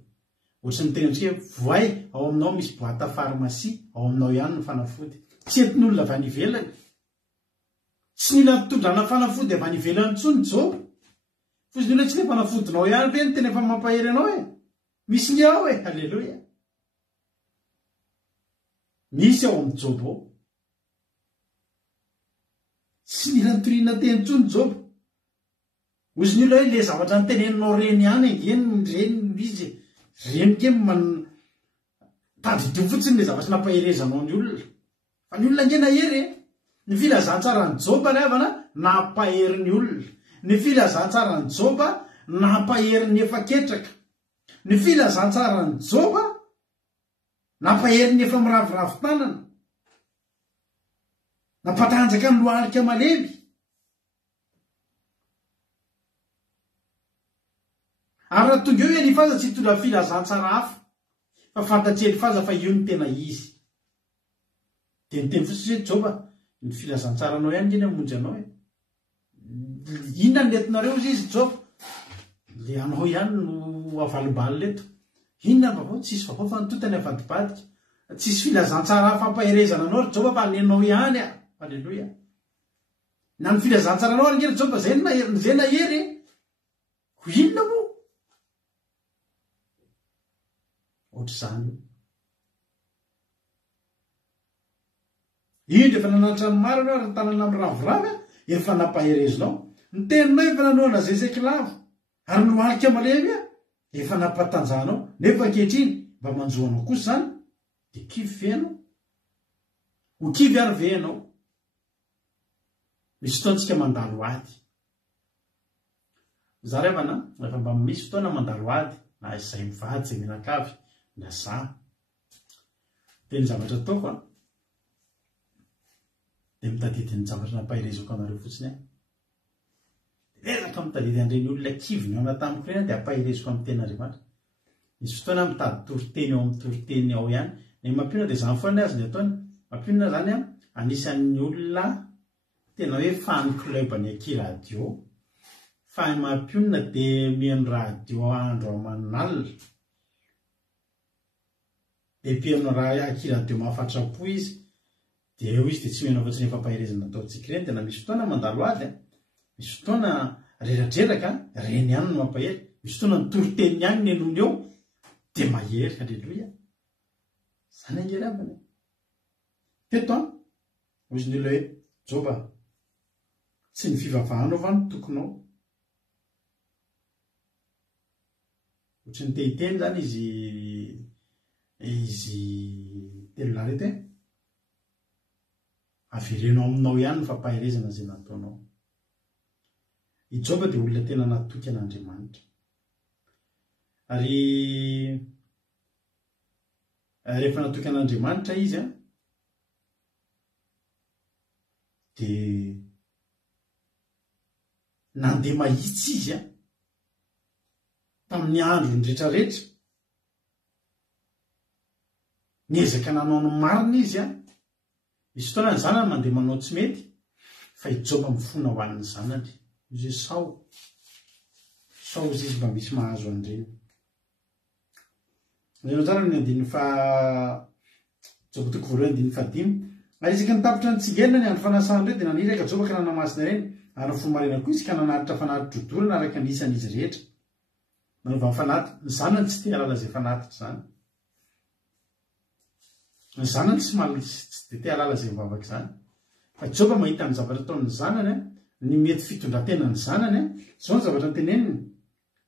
Ohatry ny miteny antsika hoe voay ao aminao misy boîte à pharmacie, ao aminao ihany ny fanafody. Tsy entin'olona avy any ivelany. Tsy mila mitondrana fanafody avy any ivelany intsony Jehova. Fosiny olona tsy le fanafodinao ihany ve ny tena efa mampahery anao misy ny ao Halleluia. Misy ao amin'ny Jehova ao. Tsy mila nitoriana teny intsony Jehova. Ozy ny olona hoe le zavatra niteneninao reny ihany reny izy reny ke tadidio fotsiny le zavatra nampaherezanao ny olona. Fa ny olona nge nahery ny filazantsara ny Jehova ravana nampahery ny olona. Ny filazantsara ny Jehova nampahery ny efa-ketraka. Ny filazantsara ny Jehova nampahery ny efa miravoravo tanana. Nampatanjaka ny lohalika malemy. Ary raha tonga eo Elifaza tsy hitondra filazantsara hafa, fa fantatry Elifaza fa io ny tena izy. Dia niteny fotsiny hoe Jehova, ny filazantsaranao ihany ngeny hamonjy anao Inona ny entinareo izy Jehova? Le anao ihany no avalibalina eto. Inona vaovao? Tsisy vaovao fa nitotany avadibadika. Tsisy filazantsara hafa hampaherezana anao ry Jehova fa nenao ihany Halleluia. Na ny filazantsara anao ary nge Jehova zay nahery. Ho inona moa? Ohatr'izany. Indro efa nananatra ny marina ary tanana miravorava efa nampaherezinao. Ny teninao efa nanoana zay kilavo ary ny lohalika malemy efa nampatanjahanao. Nefa ankehitriny mba manjoanao kosa zany dia kivy venao. Ho kivy ary venao. Misy fotoantsika mandalo ady. Za revana efa mba misy fotoana mandalo ady na izay mivady zay menakavy na za. Dia ny zavatra ataoko dia mitadidy ny zavatra nampaherezako anareo fotsiny Eraka mitadidy an'ireny olona kivy ny ao anatamiko ireny dia ampahereziko amin'ny tenin'Andriamanitra. Misy fotoana mitady toriteny ao amin'ny toriteny ao ihany. Ny mampiona dia izany foana azy ny ataony. Mampiona zany anisan'ny olona tena hoe fan club ny Aky radio. Fa mampiona dia mihaino radio andro aman'alina. Dia mpihaino Aky radio Mahafantsapo izy. dia eo izy dia tsy mihena afa-tsy ny fampahirezana ataontsika ireny. Tena misy fotoana mandalo ady a, misy fotoana reradreraka reny ihany no mampahery, misy fotoana nitoroteniny ihany ny enony eo dia mahery. Aleloia, zany angeravana. Teto a ozy ny olo hoe Joba, tsy ny fivavahanao va no tokonao. Ohatry ny tehiteny zany izy telo lahy reto averenao aminao ihany ny fampahirezana zay nataonao. I Joba dia olona tena natoky an'Andriamanitra, ary rehefa natoky an'Andriamanitra izy a dia nandeha mahitsy izy a tamin'ny andro ny rehetrarehetra, niezaka nanao ny marina izy a. Misy fotoana ny zanany mandeha manao tsy mety, fa i Joba mifona ho an'ny zanany. Izy sao izy mba misy mahazo an'ireny. Zay tsara ny andiny Joba toko voalohany andiny 5. Ary isaka ny tapitra ny tsingelina ny andro fanasana ireo dia naniraka Joba ka nanamasina ireny, ary ny fomarina koa izy ka nanatitra fanatitra odorana araka ny isan'izy rehetra. Nanova fanatitra, ny zanany tsy te halala zay fanatitra zany. Ny zanany tsy dia te halala zay mivavaka zany. Fa Joba mahita ny zavatra ataon'ny zanany, ny mety fitondrantenany zanany, zao ny zavatra teneniny.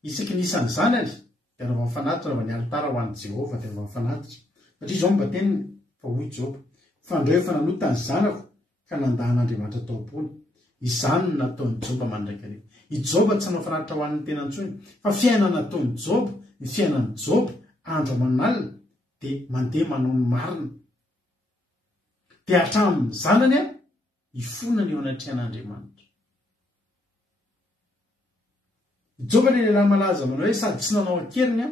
Isaky ny isan'ny zanany dia nanova fanatitra ny alitara ho an'i Jehova, dia nanova fanatitra. Satria zao mba teniny fa hoy Joba, fandreo efa nanota ny zanako ka nandahan'Andriamanitra taom-pony. Izany no nataon'i Joba mandraika reo. I Joba tsy hanao fanatitra ho an'ny tenantsony, fa fiainana nataon'i Joba, ny fiainan'i Joba andro aman'alina dia mandeha manao ny marina. Dia hatramin'ny zanany a hifonany eo anatrehan'Andriamanitra. Joba ny lehilahy malaza manao hoe sady tsy nanao akeriny a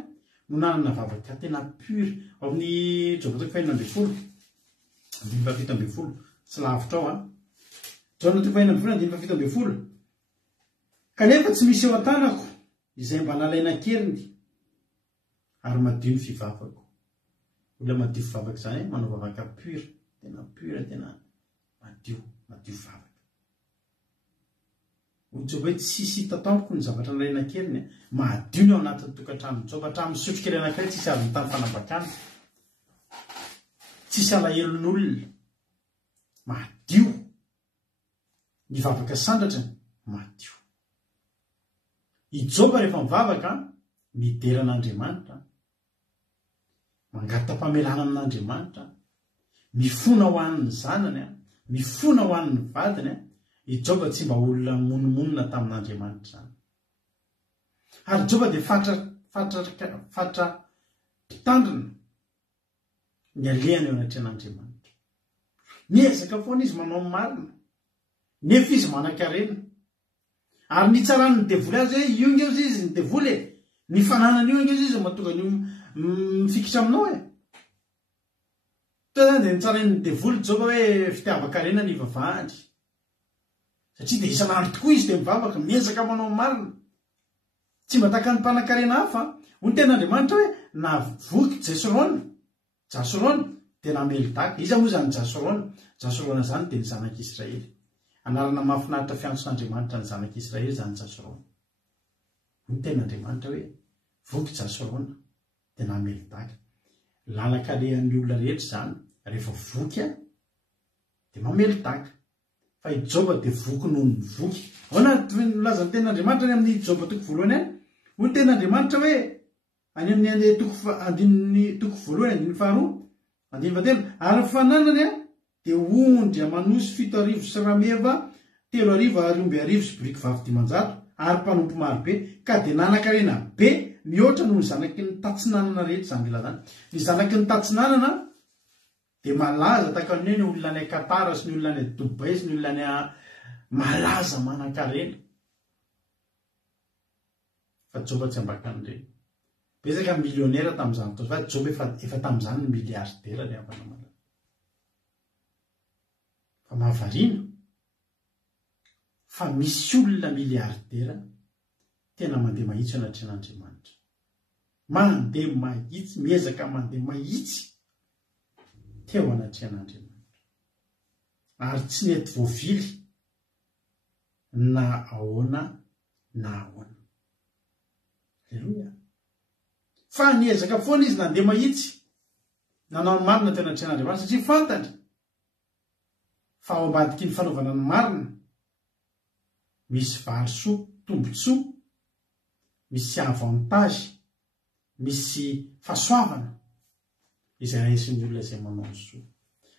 no nanana vavaka tena pure. Ao amin'ny Joba toko 5:12, 7:12, tsy lavitra ao a. Joba toko 5:12, 7:12. Kanefa tsy misy eo an-tanako izay mba nalaina akeriny ary madio ny fivavako. Olona madio fivavaka zany manao vavaka pure, tena madio vavaka. Joba hoe tsisy hita tampoko ny zavatra nalaina akeriny, madio ny ao anatin'ny tokantrano Joba. Hatramin'ny sotro kely anankiray tsisy avy tany fanambakana, tsisy alahelon'olona, madio ny vavaka sandratra, madio. I Joba rehefa mivavaka mideran'Andriamanitra, mangatapam-pamelana amin'Andriamanitra, mifona ho an'ny zanany, mifona ho an'ny vadiny. I Joba tsy mba olona monomonina tamin'Andriamanitra zany. Ary Joba dia fatra mpitandrina ny alehany eo anatrehan'Andriamanitra. Miezaka foana izy manao ny marina, nefa izy manan-karena. Ary ny tsarany ny devoly azy hoe io ngeo izy ny devoly, ny fananany io ngeo izy mahatonga ny mifikitra aminao e. Dia ny tsarany ny devoly Joba hoe fitiava-karena ny vavahany. Satria dia isan'andro tokoa izy dia mivavaka, miezaka manao marina, tsy mba tahaka ny mpanan-karena hafa. Hoy ny ten'Andriamanitra hoe navoky Jasirona dia namelidaka. Iza moa zany Jasirona zany dia ny zanak'Israely. Anarana mahafinaritra fiantson'Andriamanitra ny zanak'Israely zany Jasirona. Hoy ny ten'Andriamanitra hoe voky Jasirona dia namelidaka. Lalaka alehan'ny olona rehetra zany rehefa voky dia mamelidaka. Fa i Joba dia voky noho ny voky. Ahoana milaza ny ten'Andriamanitra ny amin'ny Joba toko voalohany any? Hoy ny ten'Andriamanitra hoe any amin'ny toko voalohany, 2:4, ary ny fananany dia ondry amanosy 7,000 sy rameva, 3,200 sy biriky vavy 500, ary mpanompo marobe, ka dia nanan-karena be mihoatra noho ny zanaky ny tatsinanana rehetra zany ilazany. Ny zanaky ny tatsinanana dia malaza tahaka ny hoe ny olona any Katara sy ny olona any Dubai sy ny olona any malaza manan-karena. Fa Joba tsy ambaka an'ireny. Betsaka milionera tamin'izany fotoana, fa Joba efa tamin'izany ny miliardera ny avana malaza. Fa mahavariana fa misy olona miliardera tena mandeha mahitsy anatrehan'Andriamanitra. Mandeha mahitsy, miezaka mandeha mahitsy teo anatrehan'Andriamanitra. ary tsy nety voavily na ahoana na ahoana. Aleloia. Fa niezaka foana izy nandeha mahitsy nanao ny marina teo anaty Andriamanitra satria fantany fa ao ambadiky ny fanaovana ny marina misy varisoa, tombotsoa, misy avantage, misy fahasoavana izay raisin'ny olona izay manao ny soa.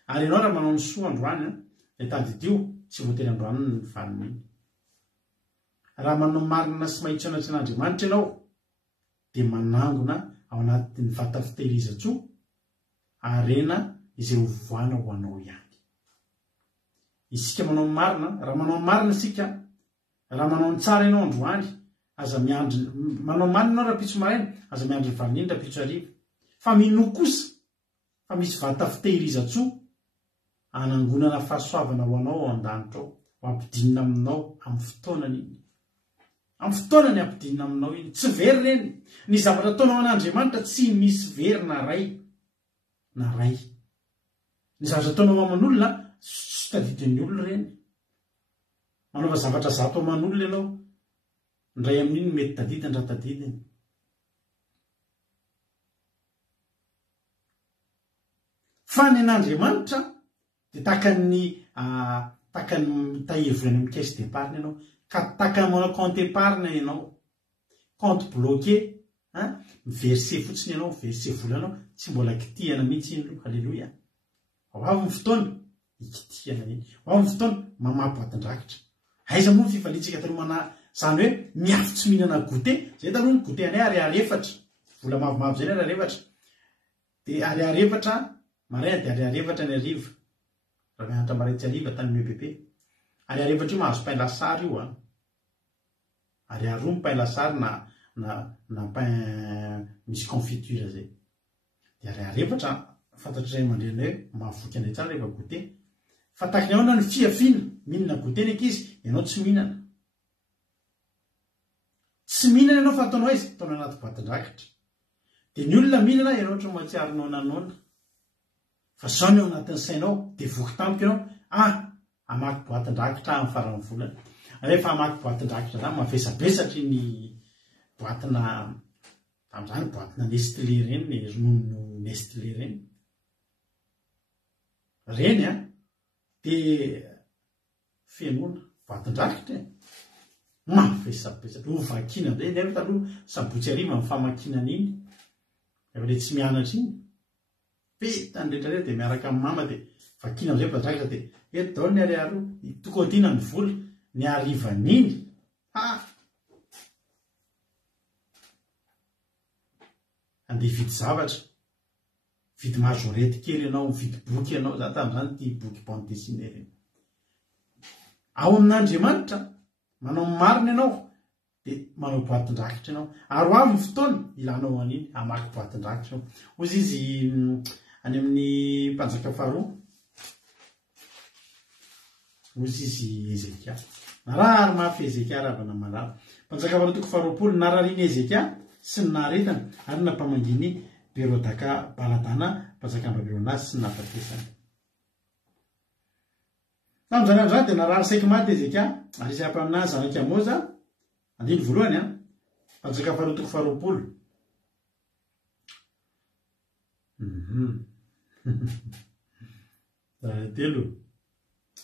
Ary ianao raha manao ny soa androany dia tadidio tsy voatery androany ny valiny. Raha manao marina sy mahitsy ao anaty Andriamanitra ianao dia manangona ao anatin'ny vata fitehirizan-tsoa arena izay hovoana ho anao ihany. Isika manao ny marina, raha manao ny marina isika, raha manao ny tsara ianao androany, aza miandry manao ny marina ianao raha pitso maraina, aza miandry ny valiny raha pitso hariva. Fa mino kosa fa misy vata fitehirizan-tsoa anangonana fahasoavana ho anao ao an-danitra ao, ho ampidinina aminao amin'ny fotoanany iny. Amin'ny fotoanany ampidinina aminao iny, tsy very reny. Ny zavatra ataonao an'Andriamanitra tsy misy very na ray. Ny zavatra ataonao aman'olona tsy tadidin'ny olona reny. Manaova zavatra zato aman'olona ianao, ndray amin'iny mety tadidiny raha tadidiny. Fa ny an'Andriamanitra dia tahaka ny tahiry volana amin'ny caisse d'épargne ianao, ka tahaka ny manao compte épargne ianao, compte bloqué, miverse fotsiny ianao, miverse volanao, tsy mbola kitihana mihitsy iny aloha. Halleluia. Ao avy ny fotoana ikitihana iny, ao avy ny fotoana mamaha-boatin-drakitra. Aiza moa ny fifalitsika taloha zany hoe miafitsy mihinana goûté, zay taloha ny goûté anay ariary 4, vola mavomavo zay ariary 4, dia ariary 4 maraina dia ariary 4 ny hariva. Raha mianatra maraitsy hariva tany mebebe. Ariary 4 io mahazo pain lasary io. Ariary 2 pain lasary na pain misy confiture zay. Dia ariary 4 fantatry izay mandrena hoe mahavoky anay tsara rehefa goûté. Fa tahaka ny ahoana ny fiaviana mihinana goûté ny ankizy, ianao tsy mihinana. Tsy mihinana ianao fa ataonao izy, ataonao anaty boatin-drakitra. Dia ny olona mihinana ianao ohatran'ny mahatsiarinao nanona. Fa zao ny ao anatin'ny sainao dia voky tampoka ianao, hamaky boatin-drakitra amin'ny faran'ny volana. Rehefa hamaky boatin-drakitra zany mavesabesatra ny boatina tamin'izany boatina Nestlé reny, ny ronono Nestlé reny. Reny dia fenoana boatin-drakitra mavesabesatra ho vakina zay. Nefa taloha sabotsy hariva amin'ny famakinana iny, rehefa ilay tsy mianatra iny petany rehetrarehetra dia miaraka amin'ny mama dia vakina amin'izay boatin-drakitra dia eto daholo ny ariary tokodiana ny vola ny harivan'iny. Andeha vidy zavatra, vidy majorety kely ianao, vidy boky ianao, za tamin'izany ty boky bande dessinée reny. Ao amin'Andriamanitra manao marina ianao dia manao boatin-drakitra ianao. Ary ho avy ny fotoana ilanao an'iny hamaky boatin-drakitra ianao. Ozy izy any amin'ny mpanjaka faharoa, ozy izy Ezekia. Narary mafy Ezekia ravana malala. Mpanjaka faharoa toko faharoapolo, narariany Ezekia sy ny naharetana ary nampamanginy Berodaka Baladana mpanjakam-Babilôna sy ny nahafatesany. Tamin'izany andro zany dia narary saika maty Ezekia ary izy ampy-aminazy zanaka Amoza, andiny voalohany mpanjaka faharoa toko faharoapolo. Telo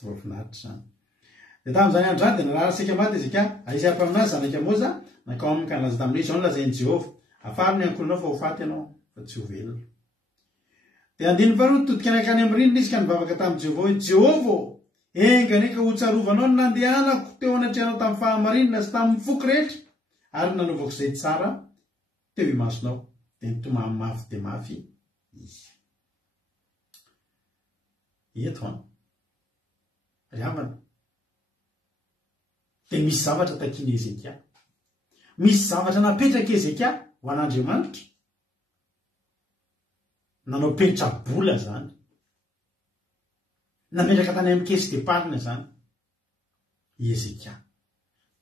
voafinaritra zany. Dia tamin'izany andro zany dia narary saika maty Ezekia ary izy ampy-aminazy zanaka Amoza, nakao amin'ny kalaza tamin'ilay izao nolazain'i Jehova, afary ny ankorinao fa ho faty ianao fa tsy ho velona. Dia andiny faharoa todika nakany amin'ny rindrina izy ka nivavaka tamin'i Jehova hoe Jehova, enganeka ho tsarovana ny nandehanako teo anatrehanao tamin'ny fahamarinana sy tamin'ny foko rehetra ary nanaovako izay tsara teo imasonao. Dia nitomany mafy dia mafy izy. Eto ry havana, dia misy zavatra takiany Ezekia. Misy zavatra napetraka Ezekia ho an'Andriamanitra. Nanao petrabola zany. Napetraka tany amin'ny caisse d'épargne zany. Ezekia.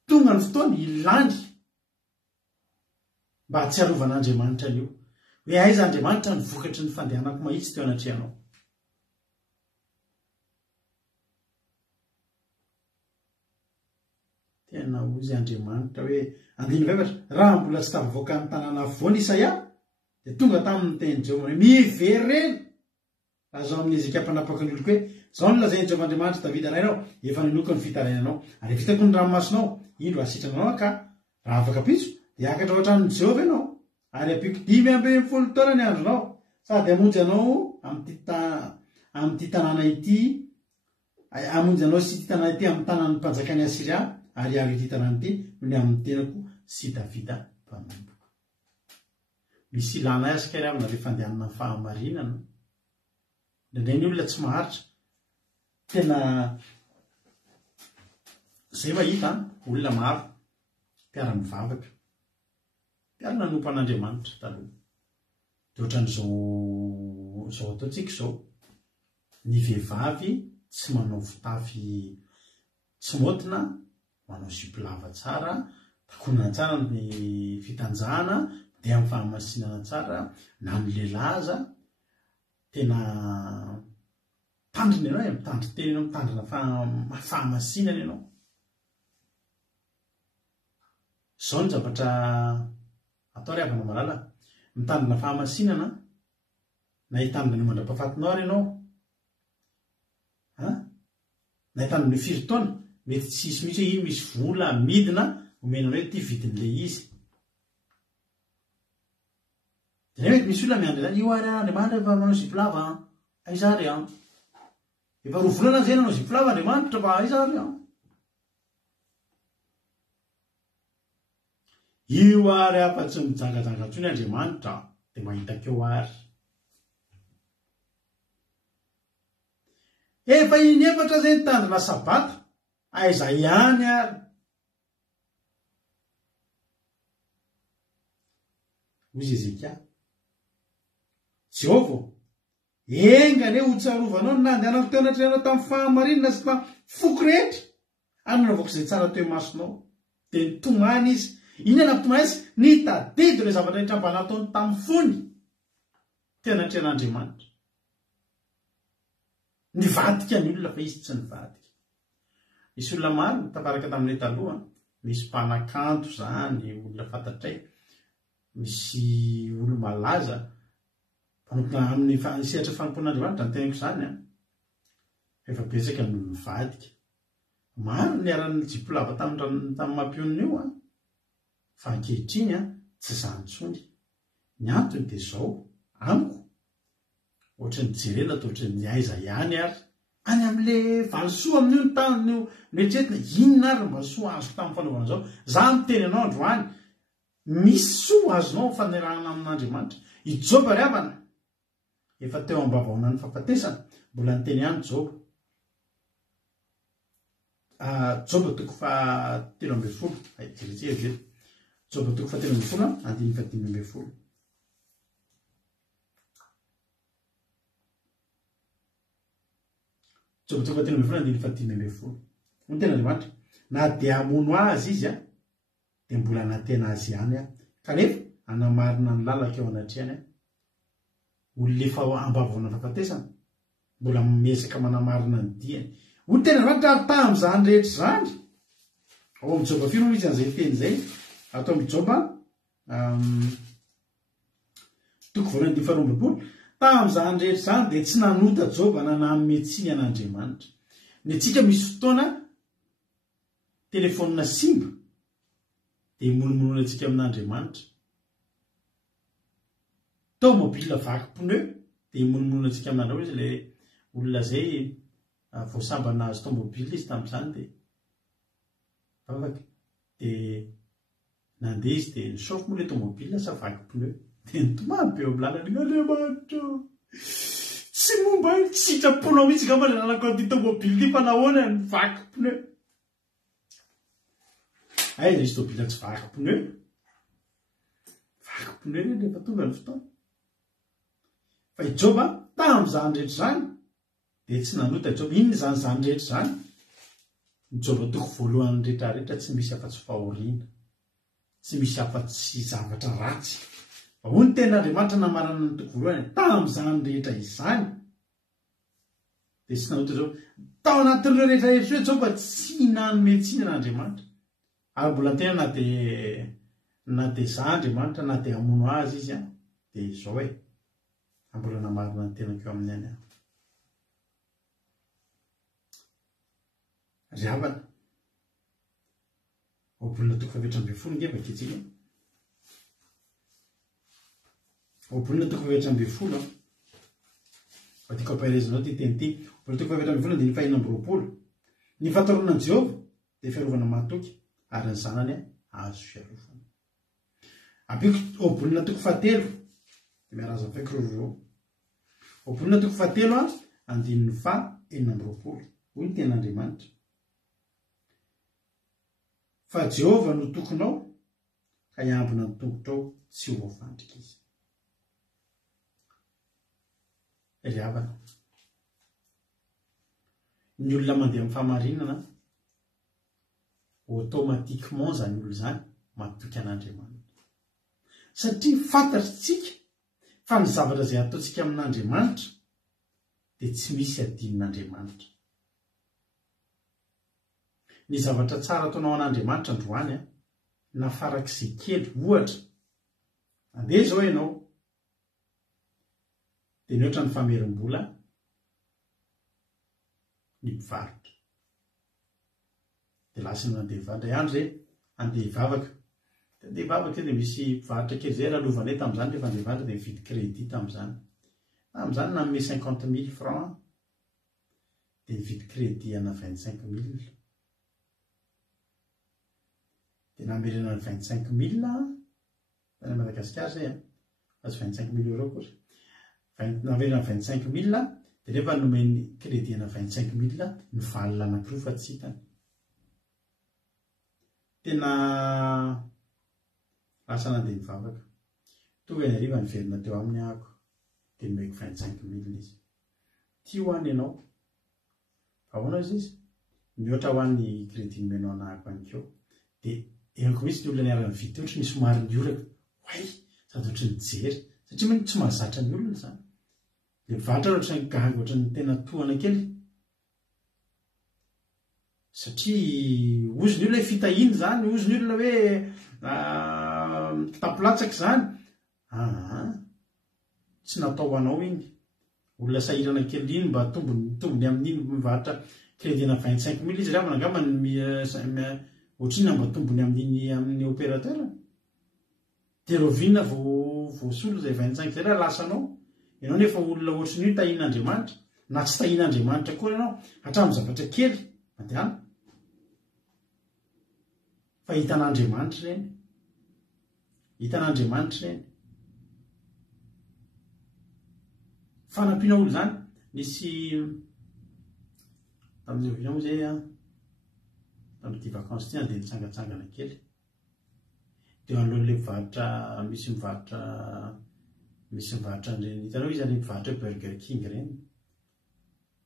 Tonga ny fotoana ilandy mba hatsiarovan'Andriamanitra an'io. Hoe aiza Andriamanitra ny vokatry ny fandehanako mahitsy teo anatrehanao. tena ozy Andriamanitra hoe andiny vavatra raha mbola tsy tavoaka ny tanàna voany Isaia dia tonga tamin'ny teny Jehova hoe mivereny azao amin'ny ezekam-panapaka ny oloko hoe zao ny lazainy Jehova Andriamanitra Davida rainao efa ninoko ny fitarainanao ary vitako ny ranomasonao indro asitranao ka raha afaka pitso dia akatra ao an-tranon'i Jehova ianao ary ampiko 5 taona ny andronao sady amonjy anao amin'ity tanàna ity amonjy anao sy ity tanàna ity amin'ny tanàn'ny mpanjakany Asiria ary ary ity tanàna ity ny amin'ny tenako sy Davida mpanomboka. Misy ilana azy kay ravina rehefa andehanana ny fahamarinana indray ny olona tsy maharitra tena zay mahita olona maro mpiara-mivavaka mpiara-nanompo an'Andriamanitra taloha dia ohatran'izao ataontsika izao ny vehivavy tsy manao fitafy tsy motina manao zipo lava tsara takonana tsara ny fitanjahana dia amin'ny fahamasinana tsara na ny lehilahy aza tena tandrina ianao mitandry teny ianao mitandrina fahamasinana ianao zao ny zavatra atao ry havana malala mitandrina fahamasinana na hitandrina ny mandra-pahafatinao ary ianao na hitandrina ny firy-taona mety tsisy mihitsy hoe misy vola midina omenao hoe ty vidin'le izy dia mety misy olona miandry zany io ary Andriamanitra efa manao zipo lava aizary efa roa volana zay nanao zipo lava Andriamanitra fa aizary io ary afa tsy mijangajanga ntsony Andriamanitra dia mahitakeo ary efa inefatra zay nitandrina sabata aiza ihany ary ozy Ezekia Jehova engane ho tsarovanao na andehanako teo anatrehanao tamin'ny fahamarinana sy fa foko rehetra ary nanavoaka izay tsara teo masonao dia nitomany izy inona nampitomany izy nitadidy ireo zavatra rehetra mba nataony tamin'ny fony tena atrehan'Andriamanitra nivadika ny olona fa izy tsy nivadika. Misy olona maro tafaraka tamin'ilay taloha misy mpanakanto zany olona fantatray misy olo malaza mpanompoka amin'ny sehatra fanompon'Andriamanitra ny tenako zany efa betsaka ny olo mivadika maro ny aran'ny jipo lava tamin'ny mampionina io fa ankehitriny tsy zany intsony ny antony dia zao amiko ohatra ny jerena atao ohatra ny aiza ihany ary any amin'le valosoa amin'io ny tany mieritrretina inona ary mba soa azo tamin'ny fanaovana zao za miteny anao androany misy soa azonao fanerahana amin'Andriamanitra ijoba ry havana efa teo ambavaona ny fahafatesana mbola niteny ihany Joba Joba 3:13 jeritsery Joba 3:13 andiny 15. Joba 3:13 andiny 15. Ny tena Andriamanitra na dia amono azy izy dia mbola natena azy ihany kanefa anamarina ny lalaka eo anatrehany olona efa ambavaona ny fahafatesana mbola mesaka manamarina ny diany ho tena Andriamanitra ary tamin'izany rehetra zany ao amin'ny Joba 4 misy an'izay teny zay atao amin'ny Joba 4:12 tamin'izany rehetra zany dia tsy nanota Joba na nanome-tsiny an'Andriamanitra ny antsika misy fotoana telefônina simba dia imonomonona antsika amin'Andriamanitra tomobile vaky pneu dia imonomonona antsika amin'Andriamanitra izy ilay olona zay voasambana azy tomobile izy tamin'izany dia vavaka dia nandeha izy dia nisofy moa ilay tomobile sa vaky pneu dia nitomany be eo amin'ny lalana Andriamanitra tsy momba tsy sitraponao mihitsy ngamba ilay lalako an'ity tomobile ity fa nahoana ny vaky pneu aiza izy tomobile tsy vaky pneu rehefa tonga ny fotoana fa i Joba tamin'izany rehetra zany dia tsy nanota Joba inona zany rehetra zany ny Joba toko voalohany rehetrarehetra tsy misy afa-tsy fahoriana tsy misy afa-tsy zavatra ratsy fa hoy ny ten'Andriamanitra namarana ny toko voalohany tamin'izany rehetra izany dia tsy nanota Joba tao anatin'ireo rehetrarehetra hoe Joba tsy nanome-tsiny an'Andriamanitra ary mbola tena na de za Andriamanitra na de hamono azy izy de zao hoe mbola namarina ny tenako eo amin'ny any ry havana obolona toko 720 nge bakitsika obolona toko 720 tiako ampairezanao ty teny ty obolona toko 720 dia ny fahinam-boroapolo ny fahataronan'i Jehova dia fiarovana mahatoky ary ny zanany azo fiarovana ampiko obolona toko 7 dia miaraza faiko ro obolona toko 7 andininy fa eninam-boroapolo hoy ny ten'Andriamanitra fa Jehova no tokonao ka iambina ny tongotrao tsy ho voafandrika izy ry havana ny olona mandeha amin'ny fahamarinana automatikement zany olo zany matoky an'Andriamanitra satria fantatritsika fa ny zavatra izay ataontsika amin'Andriamanitra dia tsy misy adin'Andriamanitra ny zavatra tsara ataonao an'Andriamanitra androany na farak'izay kely ohatra andeha zao ianao dia ny ohatra ny famerim-bola ny mpivarotra dia lasa nandeha hivandra andro zay andeha hivavaka dia hivavaka dia misy mpivarotra kely zay raha lovanay tamin'izany rehefa andeha hivandra dia mividy crédit tamin'izany nanome 50 000 francs dia mividy crédit ana 25 000 dia namerina 25 000 any Madagasikara zay azo 25 000 euro kosa namerina 25 000 dia rehefa nomeny crédit ana 25 000 ny valina anankiroa fa tsy hitany tena lasa nandeha mivavaka tonga ny ariva niverina teo amin'ny ahako dia nomeko 25 000 izy ty ho any ianao ahoana izy izy mihoatra ho an'ny crédit nomenao anahako any keo dia enako misy ny olona niarana vity ohatra ny somary ny oraka way sady ohatra ny jery satria many tsy mahazatra ny olona zany le mivatra ohatra ny gaga ohatra ny tena tohana kely satria ozy ny olona hoe fitahiny zany ozy ny olona hoe tapilatsaka zany tsy natao anao iny olona sahirana kely iny mba tombony amin'iny mivatra crédit na 25 000 izy raha manangamba ohatriny mba tombony amin'ny opérateur dia rovinina voasolo zay 25 zay raha lasanao ianao nefa olona ohatriny io tahin'Andriamanitra na tsy tahin'Andriamanitra koa ianao hatramin'ny zavatra kely mandehana fa hitan'Andriamanitra ireny fanampiana olo zany nisy tamin'ny avion zay tamin'ity vacances ty andeha nitsangatsangana kely dia alohan'le mivarotra misy mivarotra reny hitanao izy any mivarotra Burger King reny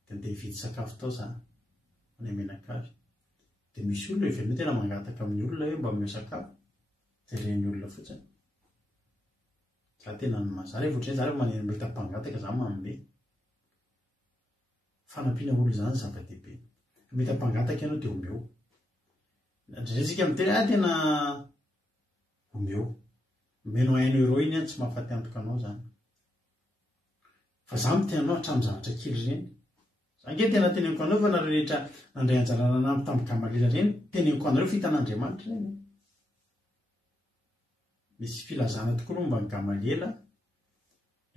dia andeha hividy sakafo tao za any Menakavy dia misy olona everina tena mangataka amin'ny olona hoe mba meo sakafo dia reny olona fotsiny za tena ny mazary ohatrany za rehefa maneno mety ampangataka za manome fanampiana olo zany zava-dehibe mety ampangataka ianao dia omeo ndretsika miteny tena omeo meno 1 euro iny tsy mahafaty antoka anao zany fa za mitenanao hatramin'ny zavatra kely reny za nge tena teneniko anao fa nareo rehetra nandray anjarana anamby tamin'ny Gamaliela reny teneniko anareo fitan'Andriamanitra reny misy filazana tokoa momba ny Gamaliela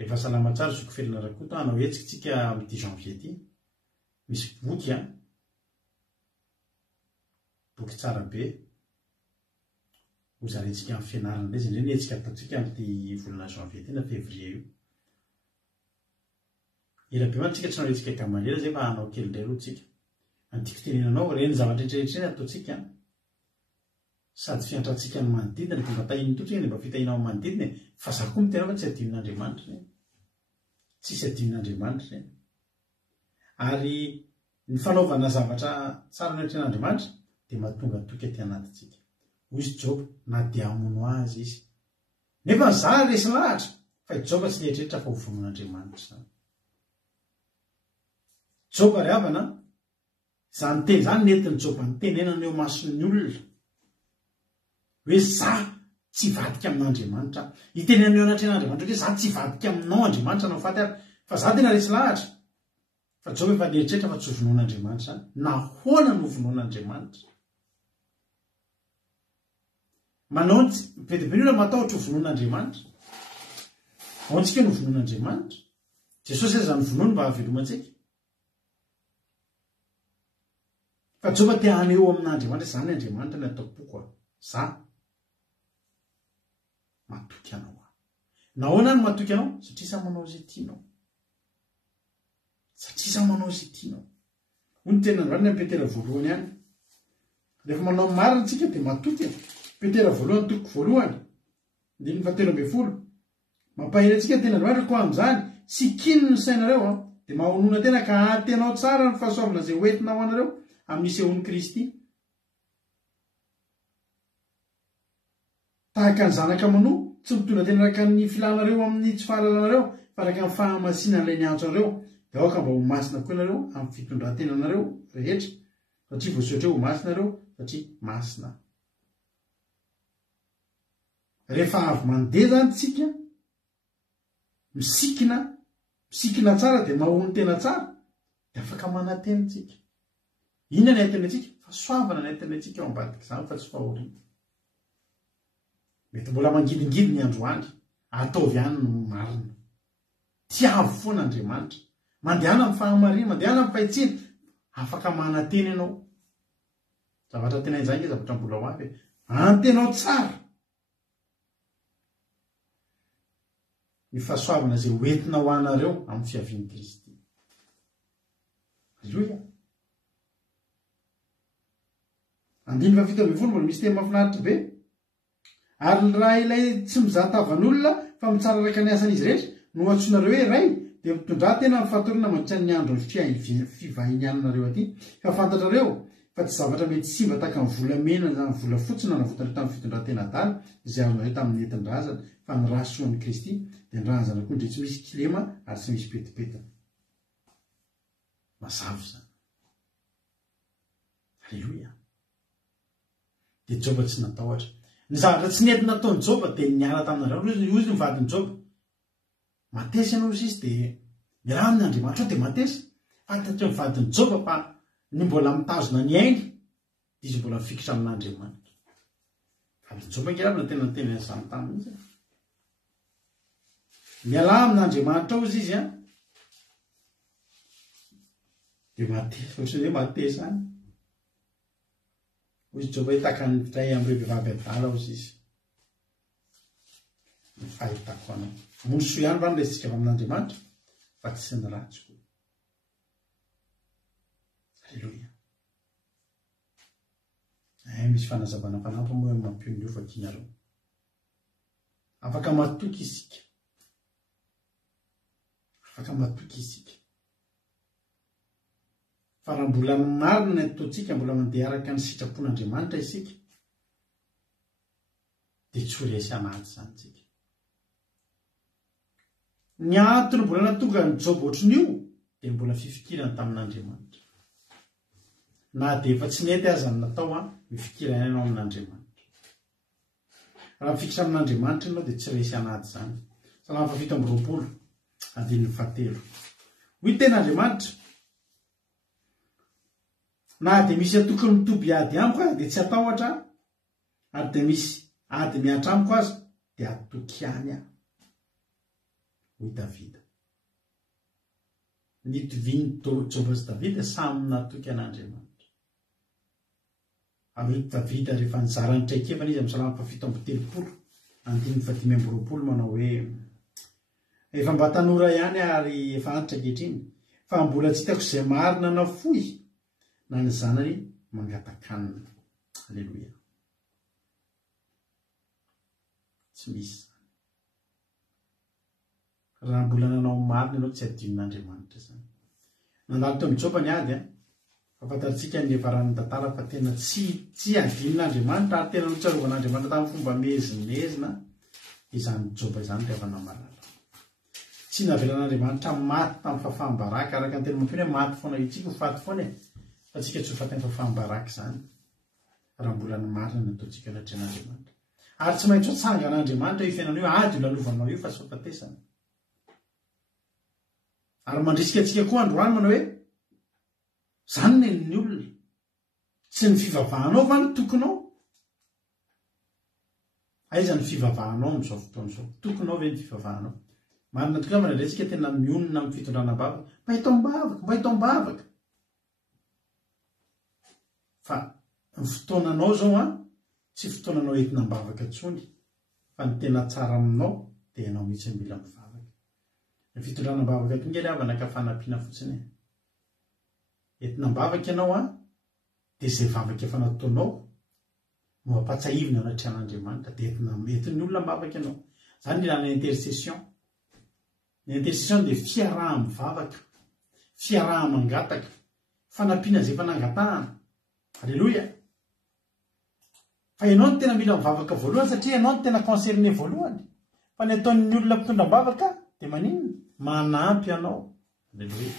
efa salama tsara zoko felina rakoto anao etsitsika amin'ny 10 janvier ty misy boky boky tsara be hozarentsika amin'ny fianarana ndray zay ndray etsika ataontsika amin'ity volana janvier ty na février io ela be mantsika tsy nanao etsika Gamaliela zay fa anao kely indray aloha tsika antiako tenenanao reny zavatra rehetrarehetra ataontsika sady fiantratsika ny manodidina rehefa mba tahiny totriny mba fitahinao amin'ny manodidina fa za koa mitena fa tsy adin'Andriamanitra reny tsisy adin'Andriamanitra reny ary ny fanaovana zavatra tsara ny ten'Andriamanitra dia mahatonga toky aty anatintsika hoy Joba na dia hamono azy izy nefa za resy lahatra fa Joba tsy rehetrarehetra fa ho vonon'Andriamanitra zany Joba ry havana zany teny zany nentin'ny Joba ny tenenana eo mason'ny olona hoe za tsy vadika amin'Andriamanitra. Iteny amin'ny anatren'Andriamanitra hoe za tsy vadika aminao Andriamanitra na faty ary fa za tena resy lahatra. Fa zao efa nieritreritra fa tsy ho vonoan'Andriamanitra zany. Nahoana no vonoan'Andriamanitra? Manao bedibedina matahotra ho vonoan'Andriamanitra. Ao antsika no vonoan'Andriamanitra. Jesosy zany vonoany mba hahavelomantsika. Fa jova te haneo amin'Andriamanitra zany Andriamanitra ny atao-poko za matoky anao aho. Nahoana ny matoky anao? Satria sa manao izay tianao. Satria sa manao izay tianao. Hoy ny tena androany Petera voalohany ihany. Rehefa manao marina tsika dia matoky. Petera voalohany toko voalohany 17. Mampahely antsika tena androany ko amin'izany sy kino ny sainareo dia mahonona tena ka atenao tsara ny fahasoavana izay hoentina ho anareo amin'ny sehoan'i Kristy. Tahaka ny zanaka manoa tsy mitondra tena araka ny filanareo amin'ny tsy fahalalànareo fa araka ny fahamasinana ilay niantso anareo dia aoka mba ho masina koa ianareo amin'ny fitondran-tenanareo rehetra satria voasotra ho masina nareo satria masina. Rehefa avy mandeha zany tsika misikina tsara dia mahony tena tsara dia afaka manantena tsika. Inona ny aitiny antsika? Fa soavana ny aitiny antsika ao ambadika izany fa tsy fahoriana. Mety mbola mangidingidy ny androany, ataovy ihany no marina. Tiavo foana Andriamanitra. Mandehana amin'ny fahamarina, mandehana amin'ny fahitsiana, afaka manantena ianao. Zavatra tena izany zavatra mbola ho avy. Antenao tsara. Ny fahasoavana izay hoentina ho anareo amin'ny fiavian'i Kristy. Halleluia. 7:20 mbola misy teny mahafinaritra be. Ary raha ilay tsy mizatavan'olona fa mitsara araka ny asan'izy rehetra no antsoinareo hoe ray dia mitondrà tena amin'ny fahatorana mandritra ny andro ny fivahiniananareo aty. Ka fantatrareo fa tsy zavatra mety simba tahaka ny volamena na ny vola fotsy na navotana tamin'ny fitondran-tena-dala izay azonareo tamin'ny entin-drazana fa ny rahasoan'i Kristy dia ny razana koa indray tsy misy kilema ary tsy misy petipetana. Mazava izany. Halleluia. Dia Joba tsy natahotra. Ny zavatra tsy nentina nataon'i Joba dia niala tamin'Andriamanitra. Ozy ny vadin'i Joba. Matesy ianao izy dia miaraha amin'ny Andriamanitra dia matesy. Fantatry ny vadin'i Joba fa ny mbola mitazona ny ainy dia izy mbola mifikitra amin'Andriamanitra. Vadin'i Joba ngeravina tena tena izany tamin'izy. Miala amin'Andriamanitra ao izy dia matesy. Ohatrany hoe matesy any. Hoy Joba hitaka ny ray amin'ireo vehivavy adala hozy izy. Ny fahitako anao. Monso ihany va niraisitsika avy amin'Andriamanitra fa tsy ny ratsy koa. Halleluia. Misy fanazavana fanampy moa mampio ny ovakianareo. Afaka matoky isika. Afaka matoky isika. Fa raha mbola marina ny ataontsika mbola mandeha araka ny sitrapon'Andriamanitra isika dia tsy ho resy anaty izany tsika. Ny antony mbola natonga ny Joba ohatran'io dia mbola fifikirana tamin'Andriamanitra. Na dia efa tsy nety aza ny natao mifikirana ianao amin'Andriamanitra. Raha mifikitra amin'Andriamanitra ianao dia tsy resy anaty izany. Salama 7:7. Hoy ten'Andriamanitra. Na dia misy atokony mitoby ady amiko aza dia tsy atahotra ary dia misy ady miatra amiko aza dia atoky any aho. Hoy Davida. Nitoviny Joba sy Davida samy natoky an'Andriamanitra. Ary Davida rehefa nizara ny traikefa izy amin'ny Salama 7:30 5:20 manao hoe efa mba tanora ihany ary efa antitra ankehitriny fa mbola tsy hitako izay marina na fohy na ny zanany mangatakanina. Halleluia. Tsy misy. Raha mbola nanao marina ianao tsy adinon'Andriamanitra izany. Nandalo tao amin'ny Joba ny ady fafantarantsika ny evaran'ny tantara fa tena tsy adinon'Andriamanitra ary tena notsarovan'Andriamanitra tamin'ny fomba mezinezina izany Joba izany rehefa namalala. Tsy navelan'Andriamanitra maty tamin'ny fahafahambaraka araka ny tena mampiny hoe maty foana itsika ho faty foana fa tsika tsy ho faty amin'ny fahafahambaraka izany raha mbola ny marina ny ataontsika anatrehan'Andriamanitra. ary tsy maintsy hotsangan'andriamanitra io fiainana io ady io lalovanao io fa sy fampatesana ary mandrisika atsika koa androany manao hoe zany nen'ny olona tsy ny fivavahanao va no tokonao aiza ny fivavahanao am'izao fotoana izao tokonao ve ny fivavahanao marina tokoa manadresika tena mionona amin'ny fitondranam-bavaka mba hitao-bavaka fa ny fotoananao zao a tsy fotoananao entinam-bavaka tsony fa ny tena tsara aminao dia ianao mihitsy mila mivavaka ny fitondranam-bavaka tonga ry avana ka fanampiana fotsiny entinam-bavaka ianao a dia izay vavaka efa nataonao no ampatsahivina anatrehan'Andriamanitra dia entin'ny olona mivavaka ianao zany ilana intercession ny intercession dia fiaraha-mivavaka fiaraha-mangataka fanampiana izay efa nangatahana alleloia fa ianao no tena mila mivavaka voalohany satria ianao no tena concerné voalohany fa ny ataon'ny olona mpitondram-bavaka dia maninona manampy ianao alleloia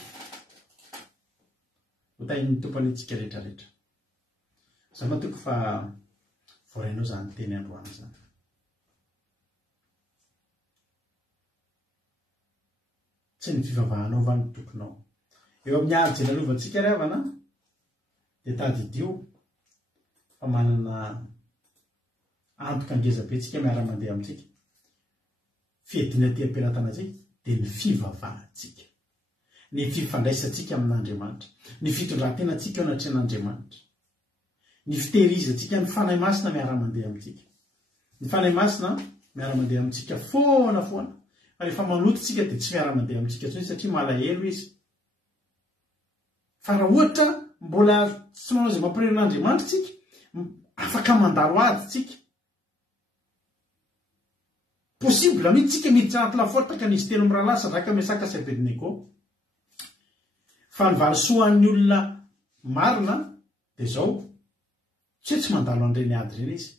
hotain'ny tompony antsika rehetrarehetra za matoko fa voarainao zany teny androany zany tsy ny fivavahanao va no tokonao eo amin'ny ady zay lalovantsika ry havana dia tadidio fa manana antoka angeza be tsika miara-mandeha amintsika fiedina ty ampiratanatsika dia ny fivavahantsika ny fifandraisantsika amin'Andriamanitra ny fitondran-tenantsika eo anatrehan'Andriamanitra ny fitehirizantsika ny fanahy masina miara-mandeha amintsika ny fanahy masina miara-mandeha amintsika foana fa rehefa manototsika dia tsy miara-mandeha amintsika tsony satria malahelo izy fa raha ohatra mbola tsy manao izay mampireron'Andriamanitra tsika afaka mandalo ady tsika possible mihitsy tsika miditra anaty laforta ka nisy telo am'raha lasa draka mesaka sy Abednego fa ny valitsoan'ny olona marina dia zao tsy mandalo an'ireny ady ireny izy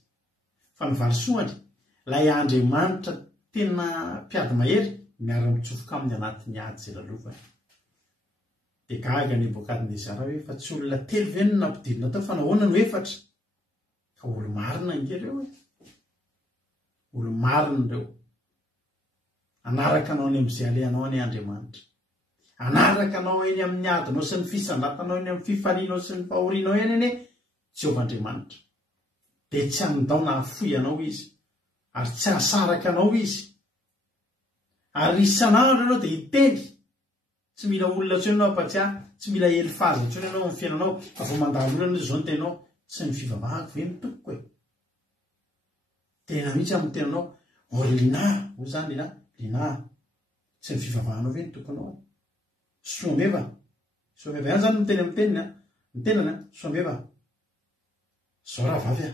fa ny valitsoany ilay Andriamanitra tena mpiady mahery miara-mitsofoka amin'ny anatin'ny ady zay lalovany dia gaga ny Nebokadnezara hoe fa tsy olona telo ve no nampidinina tao fa nahoana no efatra ka olo marina ingereo olo marina ireo anaraka anao any amin'izay alehanao any Andriamanitra anaraka anao eny amin'ny adinao sy ny fisandratanao eny amin'ny fifalianao sy ny fahorianao eny eny Jehovahandriamanitra dia tsy andaona afoy anao izy ary tsy asaraka anao izy ary isanandro ianao dia hiteny tsy mila olona tsony anao ampatsiahy tsy mila elifaza tsony ianao amin'ny fiainanao fa vao mandalo olana zao ny tenao tsy ny fivavahako ve ny tokoko e tena mihitsy amin'ny tenanao lina ho zany lina tsy ny fivavahanao ve ny tokonao soameva ihany zany miteny amin'ny teniny ny tenana soameva zao raha vavy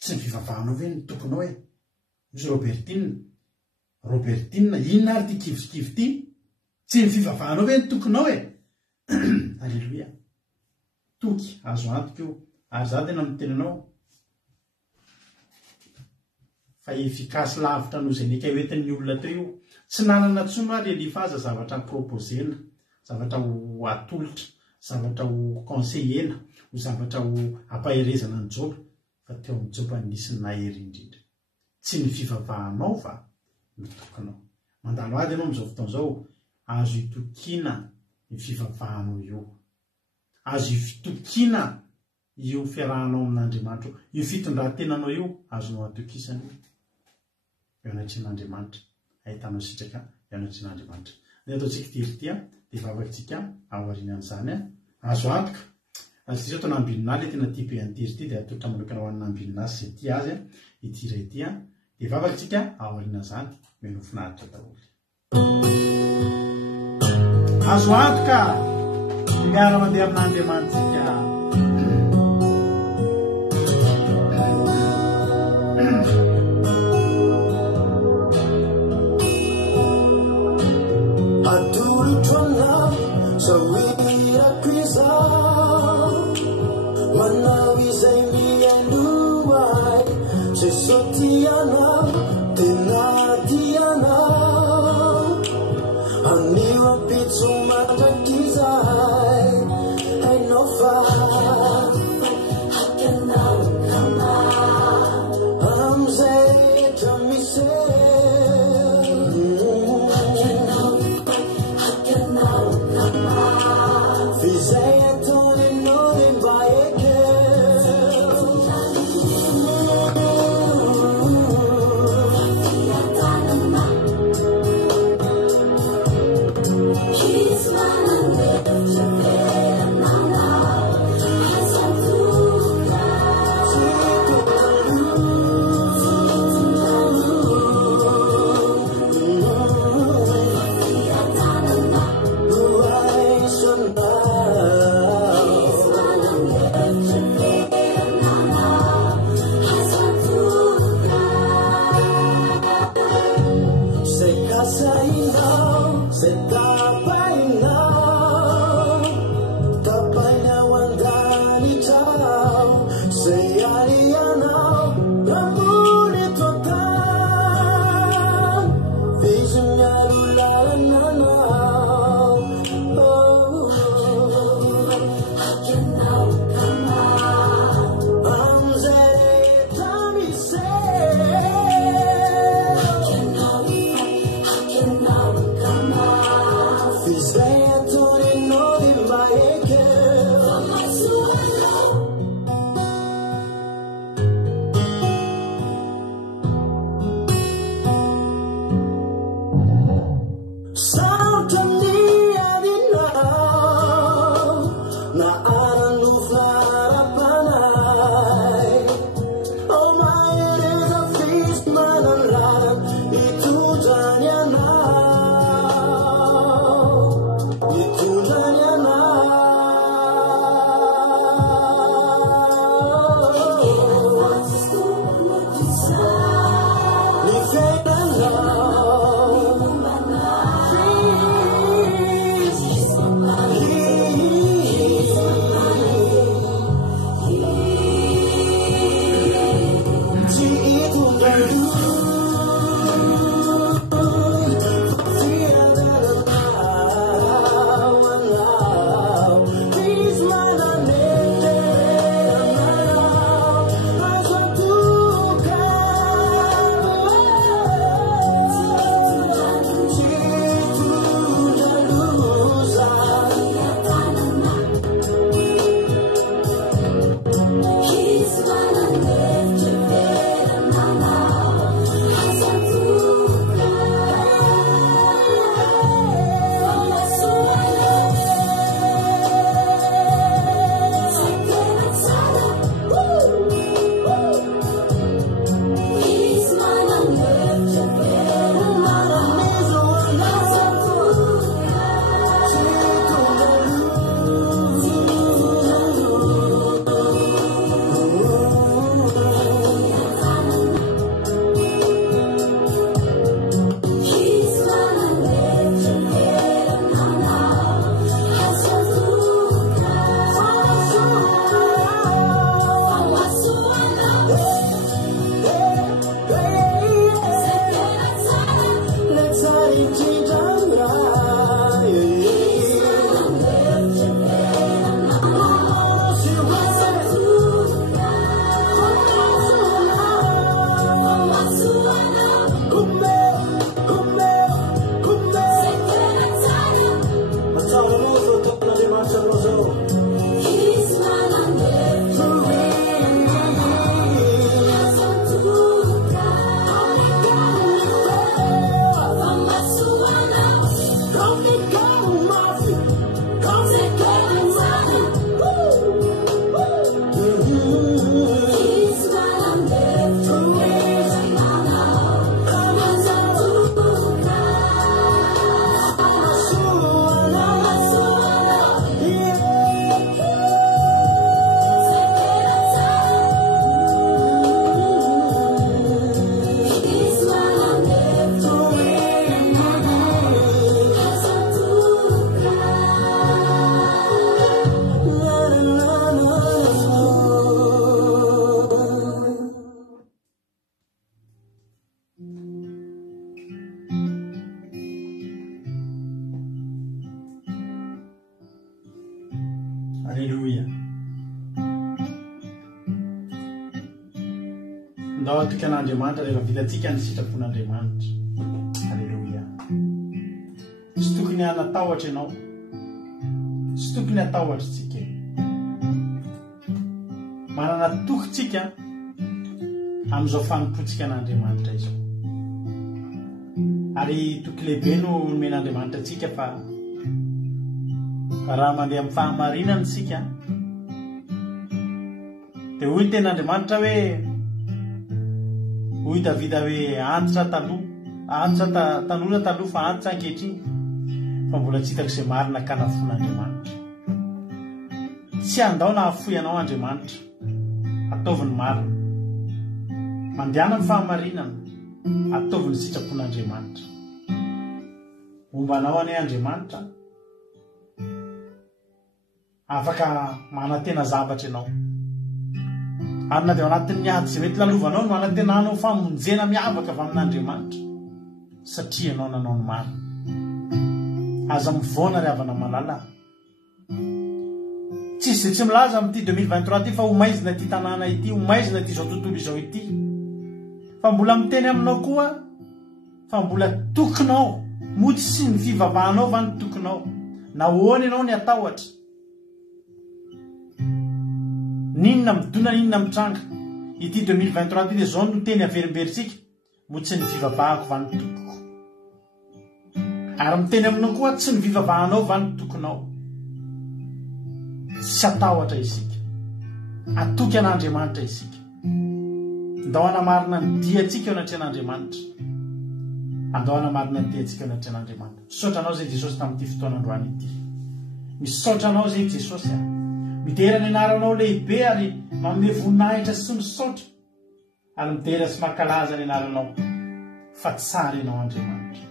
tsy ny fivavahanao ve ny tokonao e misy Robertine inona ary ty kivikivy ty tsy ny fivavahanao ve ny tokonao e alleloia toky azo antoka io ary za tena mitenanao fa efikasy lavitra noho izay neka hoentin'ny olona teo io tsy nanana tsono ary elifaza zavatra proposena zavatra ho atolotra zavatra ho conseillena ho zavatra ho ampaherezana ny joba fa teo amin'ny joba nisy ny nahery indrindra tsy ny fivavahanao fa ny tokonao mandalo ady ianao amin'izao fotoana izao azo hitokiana ny fivavahanao io azo hitokiana io fiarahanao amin'Andriamanitra io fitondran-tenanao io azonao atokisana eo anatrehan'Andriamanitra ahitanao sitraka eo anatrehan'Andriamanitra ny ataontsika tirtia dia vavakantsika aorianan'izany azo antoka azy ty zao tao nambininazy tena tia be antiry ty dia atotra manokana ho an'ny nambininazy zay ty azy itira ity dia vavakantsika aorianan'izany meno finaritra daholo azo antoka miara mandeha amin'Andriamanitsika I'm saying Alleluia. Ndao atika an'Andriamanitra rehefa vitantsika ny sitrapon'Andriamanitra. Alleluia. Tsy tokony hanatahotra ianao. Tsy tokony hatahotra tsika. Manana tokontsika amin'izao fanompoantsika an'Andriamanitra izao. Ary toky lehibe no nomen'Andriamanitra antsika fa raha mandeha amin'ny fahamarinana isika dia hoy ten'Andriamanitra hoe hoy Davida hoe antitra tanora taloha fa antitra ankehitriny fa mbola tsy hitako izay marina ka nafon'Andriamanitra. Tsy andao na hafoy ianao Andriamanitra, ataovy ny marina. Mandehana amin'ny fahamarinana, ataovy ny sitrapon'Andriamanitra. Mombanao anie Andriamanitra, afaka manantena zavatra ianao. Ary na dia ao anatin'ny ady izay mety lalovanao no manantenanao famonjena miavaka avy amin'Andriamanitra satria ianao nanao ny marina. Aza mivoana ry havana malala. Tsisy izay tsy milaza amin'ity 2023 ity fa ho maizina ity tanàna ity, ho maizina ity izao tontolo izao ity. Fa mbola miteny aminao koa fa mbola tokonao, mody sy ny fivavahanao va ny tokonao. Na hoana ianao ny atahotra, ninona midona ninona mitranga. Ity 2023 ty zao no teny averimberitsika mo tsy ny fivavahako va ny tokoko. Ary miteny aminao koa tsy ny fivavahanao va ny tokonao. Tsy atahotra isika. Atoky an'Andriamanitra isika. Andao anamarina ny diantsika eo anatrehan'Andriamanitra. Andao anamarina ny diantsika eo anatrehan'Andriamanitra. Misaotra anao zay Jesosy tamin'ity fotoana androany ity. Misaotra anao zay Jesosy midera ny anaranao lehibe ary manome voninahitra sy misaotra. Ary midera sy mankalaza ny anaranao fa tsara ianao Andriamanitra.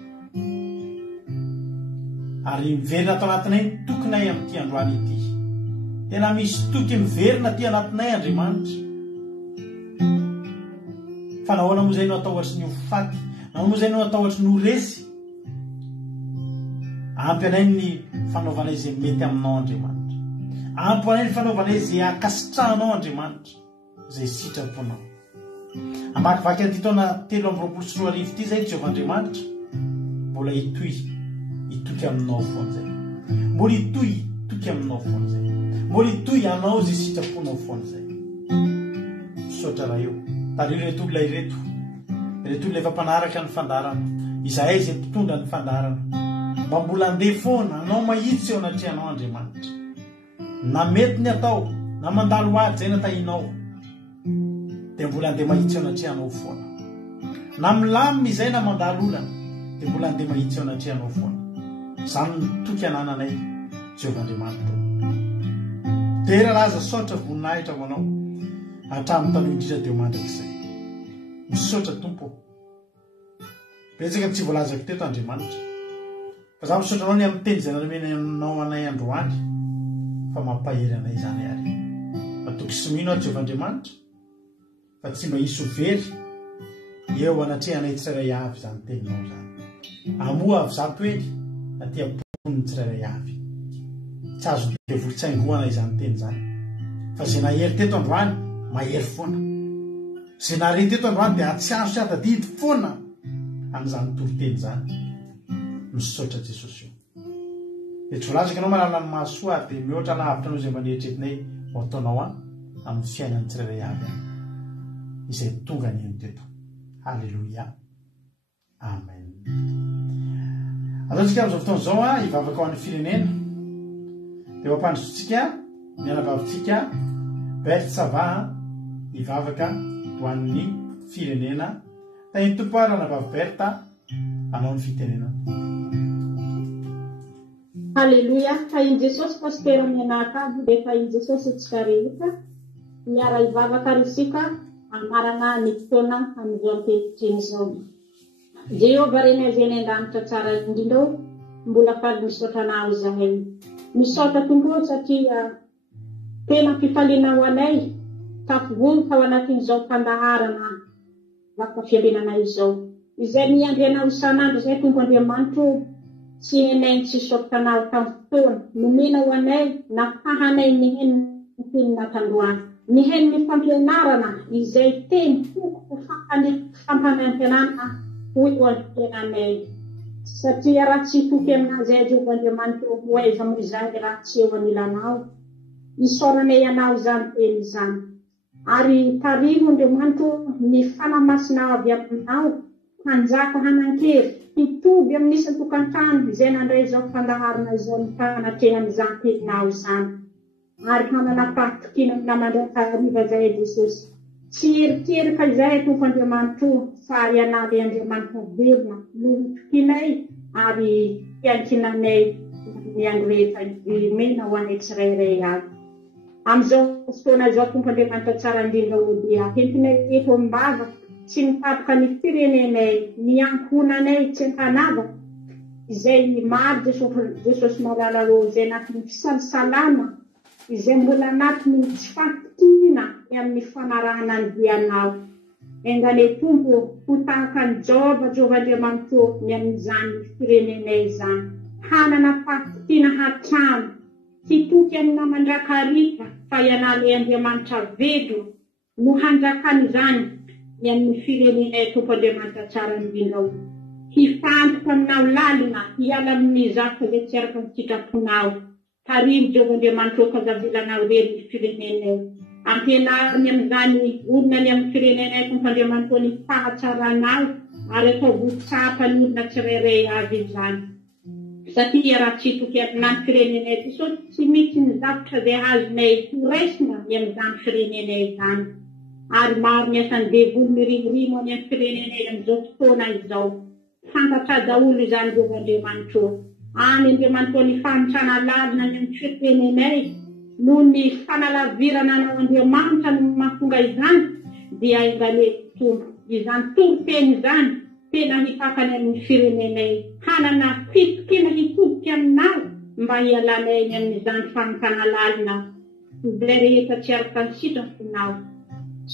Ary miverina ato anatinay ny tokonay amin'ity androany ity. Tena misy toky miverina aty anatinay Andriamanitra. Fa nahoana moa zay no atao ohatry ny ho faty, nahoana moa zay no atao ohatry ny ho resy. Ampy anay ny fanaovanay izay mety aminao Andriamanitra. Ampy anay ny fanaovanay izay akasitrahanao Andriamanitra, izay sitraponao. Amakivaky an'ity taona 2024 ity zay Jehovah Andriamanitra, mbola itoky aminao foana zay. Mbola itoky aminao foana zay. Mbola itoy anao zay sitraponao foana zay. Misaotra raha eo. Tario reto olona ireto. Reto olona efa mpanaraka ny fandarana. Izahay zay mpitondra ny fandarana. Mba mbola andeha foana, anao mahitsy eo anatrehanao Andriamanitra. Na mety ny atao, na mandalo ady zay natahinao, dia mbola andeha mahitsy eo anatrehanao foana. Na milamina izay na mandalo olana, dia mbola andeha mahitsy eo anatrehanao foana. Izany toky anananay, Jehovah Andriamanitra. Tera laza saotra voninahitra ho anao, hatramin'ny taloha indrindra dia mandrakizay. Misaotra Tompo. Betsaka tsy voalazako teto Andriamanitra. Fa za misaotra anao ny amin'ny teny izay nanomena aminao anay androany, fa mampahery anay izany ary. Fa toky sy mino aho Jehovah Andriamanitra, fa tsy mba hisy ho very eo anatrehanay tsirairay avy izany teninao izany. Amoa avy zato ely, aty amponiny tsirairay avy. Tsy azo dia volotsaingoana izany teny izany. Fa izay nahery teto androany, mahery foana. Izay nahare teto androany dia tsy azo sy adadidy foana amin'izany toro-teny izany. Misaotra Jesosy io. Dia tsy volazaka anao manana ny mahasoa dia mihoatra lavitra anao izay maneritrerinay ho ataonao amin'ny fiainan'ny tsirairay avy izay tonga ny eny teto. Halleluia. Amen. Ataontsika amin'izao fotoana izao hivavaka ho an'ny firenena. Dia mampandrosotsika ny anabavitsika Bertsava hivavaka ho an'ny firenena. Tany tompo ary anabavy Berta anao ny fitenena. Halleluia. Fahin Jesosy pastera menakabo dia fahin Jesosy tsika rehetra miara hivavaka risika amarana ny fotoana amin'izao ankehitriny izao. Jehova reny azeny an-danitra tsara indrindra mbola faly misaotra anao izahay. Misaotra Tompo satria tena fifaliana ho anay tafivono tao anatin'izao fandaharana vaka fiabenana izao. Izay miandrianao isan'andro izay Tompo Andriamanitra tsy henay tsy saotanao tamin'ny fotoana nomena ho anay nafahanay ny heny natandroany. Ny heny fampianarana izay teny toko fampanampianana hoy ho antenanay. Satria raha tsy toky aminazy ay Jehovah Andriamanitra ho aiza moa izany raha tsy eo anilanao. Isaoranay anao izany teny izany. Ary tarivo Andriamanitra ny fanamasina avy aminao hanjaka hanan-kery hitoby amin'isany tokantrano izay nandray izao fandaharana izao ny fanatrehan'izany teninao izany. Ary hananapaha-tokina namandreka hariva zay Jesosy. Tsy eriterika izay Tompo Andriamanitra fa ianaré Andriamanitra velona lotokinay ary fiankinanay ny andro rehetra mena ho anay tsirairay avy. Amin'izao fotoana izao Tompo Andriamanitra tsara indrindra ho dia hentinay eto mbavaka tsy mitapoka ny firenenay ny ankonanay tsy hanavaka izay maro Jesosy malalalo izay anatin'ny fisalisalama izay mbola anatin'ny tsy fankitiana amin'ny fanarahana ny dianao. Engane Tompo ho tahaka ny Jehovah Andriamanitra ny amin'izany firenenay izany. Hanana fankitiana hatrano hitoky amin'ny namandrakarika fa ianaré Andriamanitra velo no hanjakan'izany ny amin'ny firenenay Tompo Andriamanitra tsara indrindra. Hifantoka aminao lalina hiala amin'ny zaka izay tsy araka ny sitraponao. Tarivo Jehovah Andriamanitra kazavilanao reny ny firenenay ampianariny amin'izany olona ny amin'ny firenenay tompandriamanitoa ny fahatsarana ary atao votsapa ny olona tsirairay avy izany satria raha tsy toky amin'any firenenay ty so tsy mitsy ny zavatra izay azonay toresina ny amin'izany firenenay izany ary maro ny asan'ny devoly mirimorimo any amin'ny firenenay amin'izao fotoana izao fantatra daholo izany Andriamanitro any Andriamanitro ny fanitrana lalina ny amin'ny firenenay noho ny fanalavirana anao Andriamanitra no mahatonga izany dia ingale tompo izany tompony izany tena hipakany amin'ny firenenay hanana fitokena hitoboka aminao mba hialanay ny amin'izany fanokana lalina izay rehetra tsy araka ny sitrafonao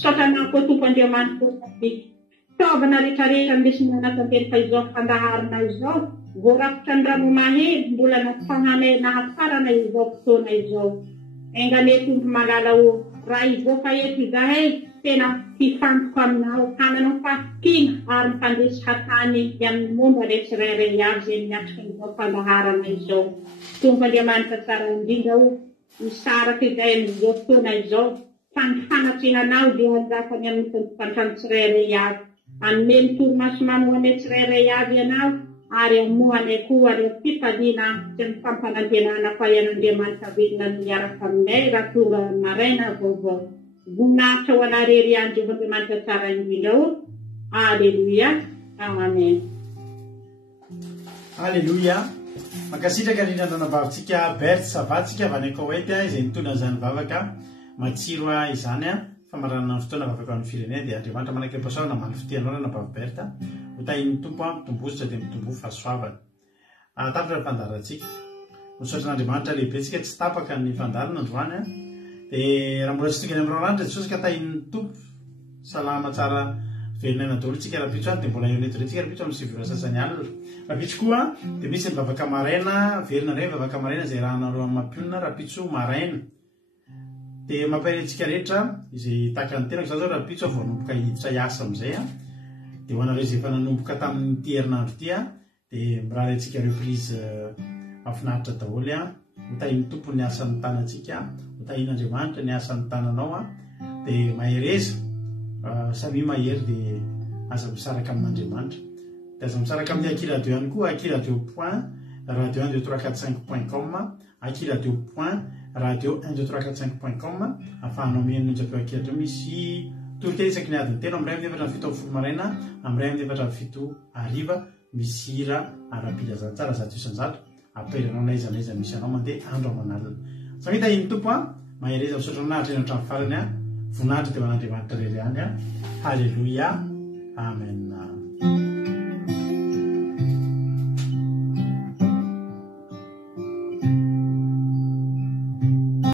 sotranao koa tompo Andriamanitra fitaovana rehetrarehetra ndesiny anatanteraka fa izao fandaharana izao voarakotra ny rano mahely mbola nafahanay nahafarana izao fotoana izao engane tompo malala o raha ivoaka eto izahay tena hifantoko aminao hananao fafikina ary mifandesy hatany amin'ny momba ilay tsirairay avy izay miatrika izao fandaharana izao tompo Andriamanitra tsara indrindra o misaraka izay amin'izao fotoana izao fanatrehanao dia anjakany amin'ny tompofantrano tsirairay avy anome ny toromaso mamoanay tsirairay avy ianao ary amoanay koa ary fifaliana sy ny fampanantenana fa ian'Andriamanitra velona no miaraka aminay raha tonga maraina vaovao voninahitra ho anarery any Andriamanitra tsara indrindra o aleluia amen aleluia mankasitraka rindrandrana vavintsika Berthe Savatsika avy any Koweït izay nitondra izany vavaka matsiro izany famaranana ny fotoana vavaka amin'ny firenena dia Andriamanitra manaiky pasaorana mamy fitianarana vavy Berthe ho tahin'ny tompo mitombosotra dia mitombo fahasoavana tapitra ny fandarantsika misotran'Andriamanitra lehibentsika tsy tapaka ny fandarana androany dia raha mbola tsy tonga ny amin'ny ranitra Jesosy ka tahin'ny tompo salama tsara velona daholo tsika rapitso any dia mbola eo netoretsika rapitso amin'ny sivy sasany alina rapitso koa dia misy ny vavaka maraina velona indray vavaka maraina izay raha nareo amin'ny mampionina rapitso maraina dia mampahirentsika rehetra izay tahaka ny tenako zao rapitso vao nanomboka hiditra hiasa amin'izay dia ho anareo izay efa nanomboka tamin'ity herinandro ity dia miraha antsika reprise mahafinaritra daholo ho tahin'ny tompo ny asan'ny tanantsika ho tahin'Andriamanitra ny asan'ny tananao dia mahereza samy mahery dia aza misaraka amin'Andriamanitra dia aza misaraka amin'ny akiradio ihany koa akiradio point radio 12345.com akiradio point radio 12345.com afahanao miheno njapeo akiradio misy torokely isaky ny adiny telo amiray amin'ny efatra ny fito amin'ny folo maraina amiray amin'ny efatra ny fito hariva misy hira arapila zany tsara zato isanjato aperanao na iza na iza misy anao mandeha andro amanalina samita iny tompo mahereza misaotra aminahitra eny hatramin'ny farany voninahitra dia man'Andriamanitra rery any halleluia amen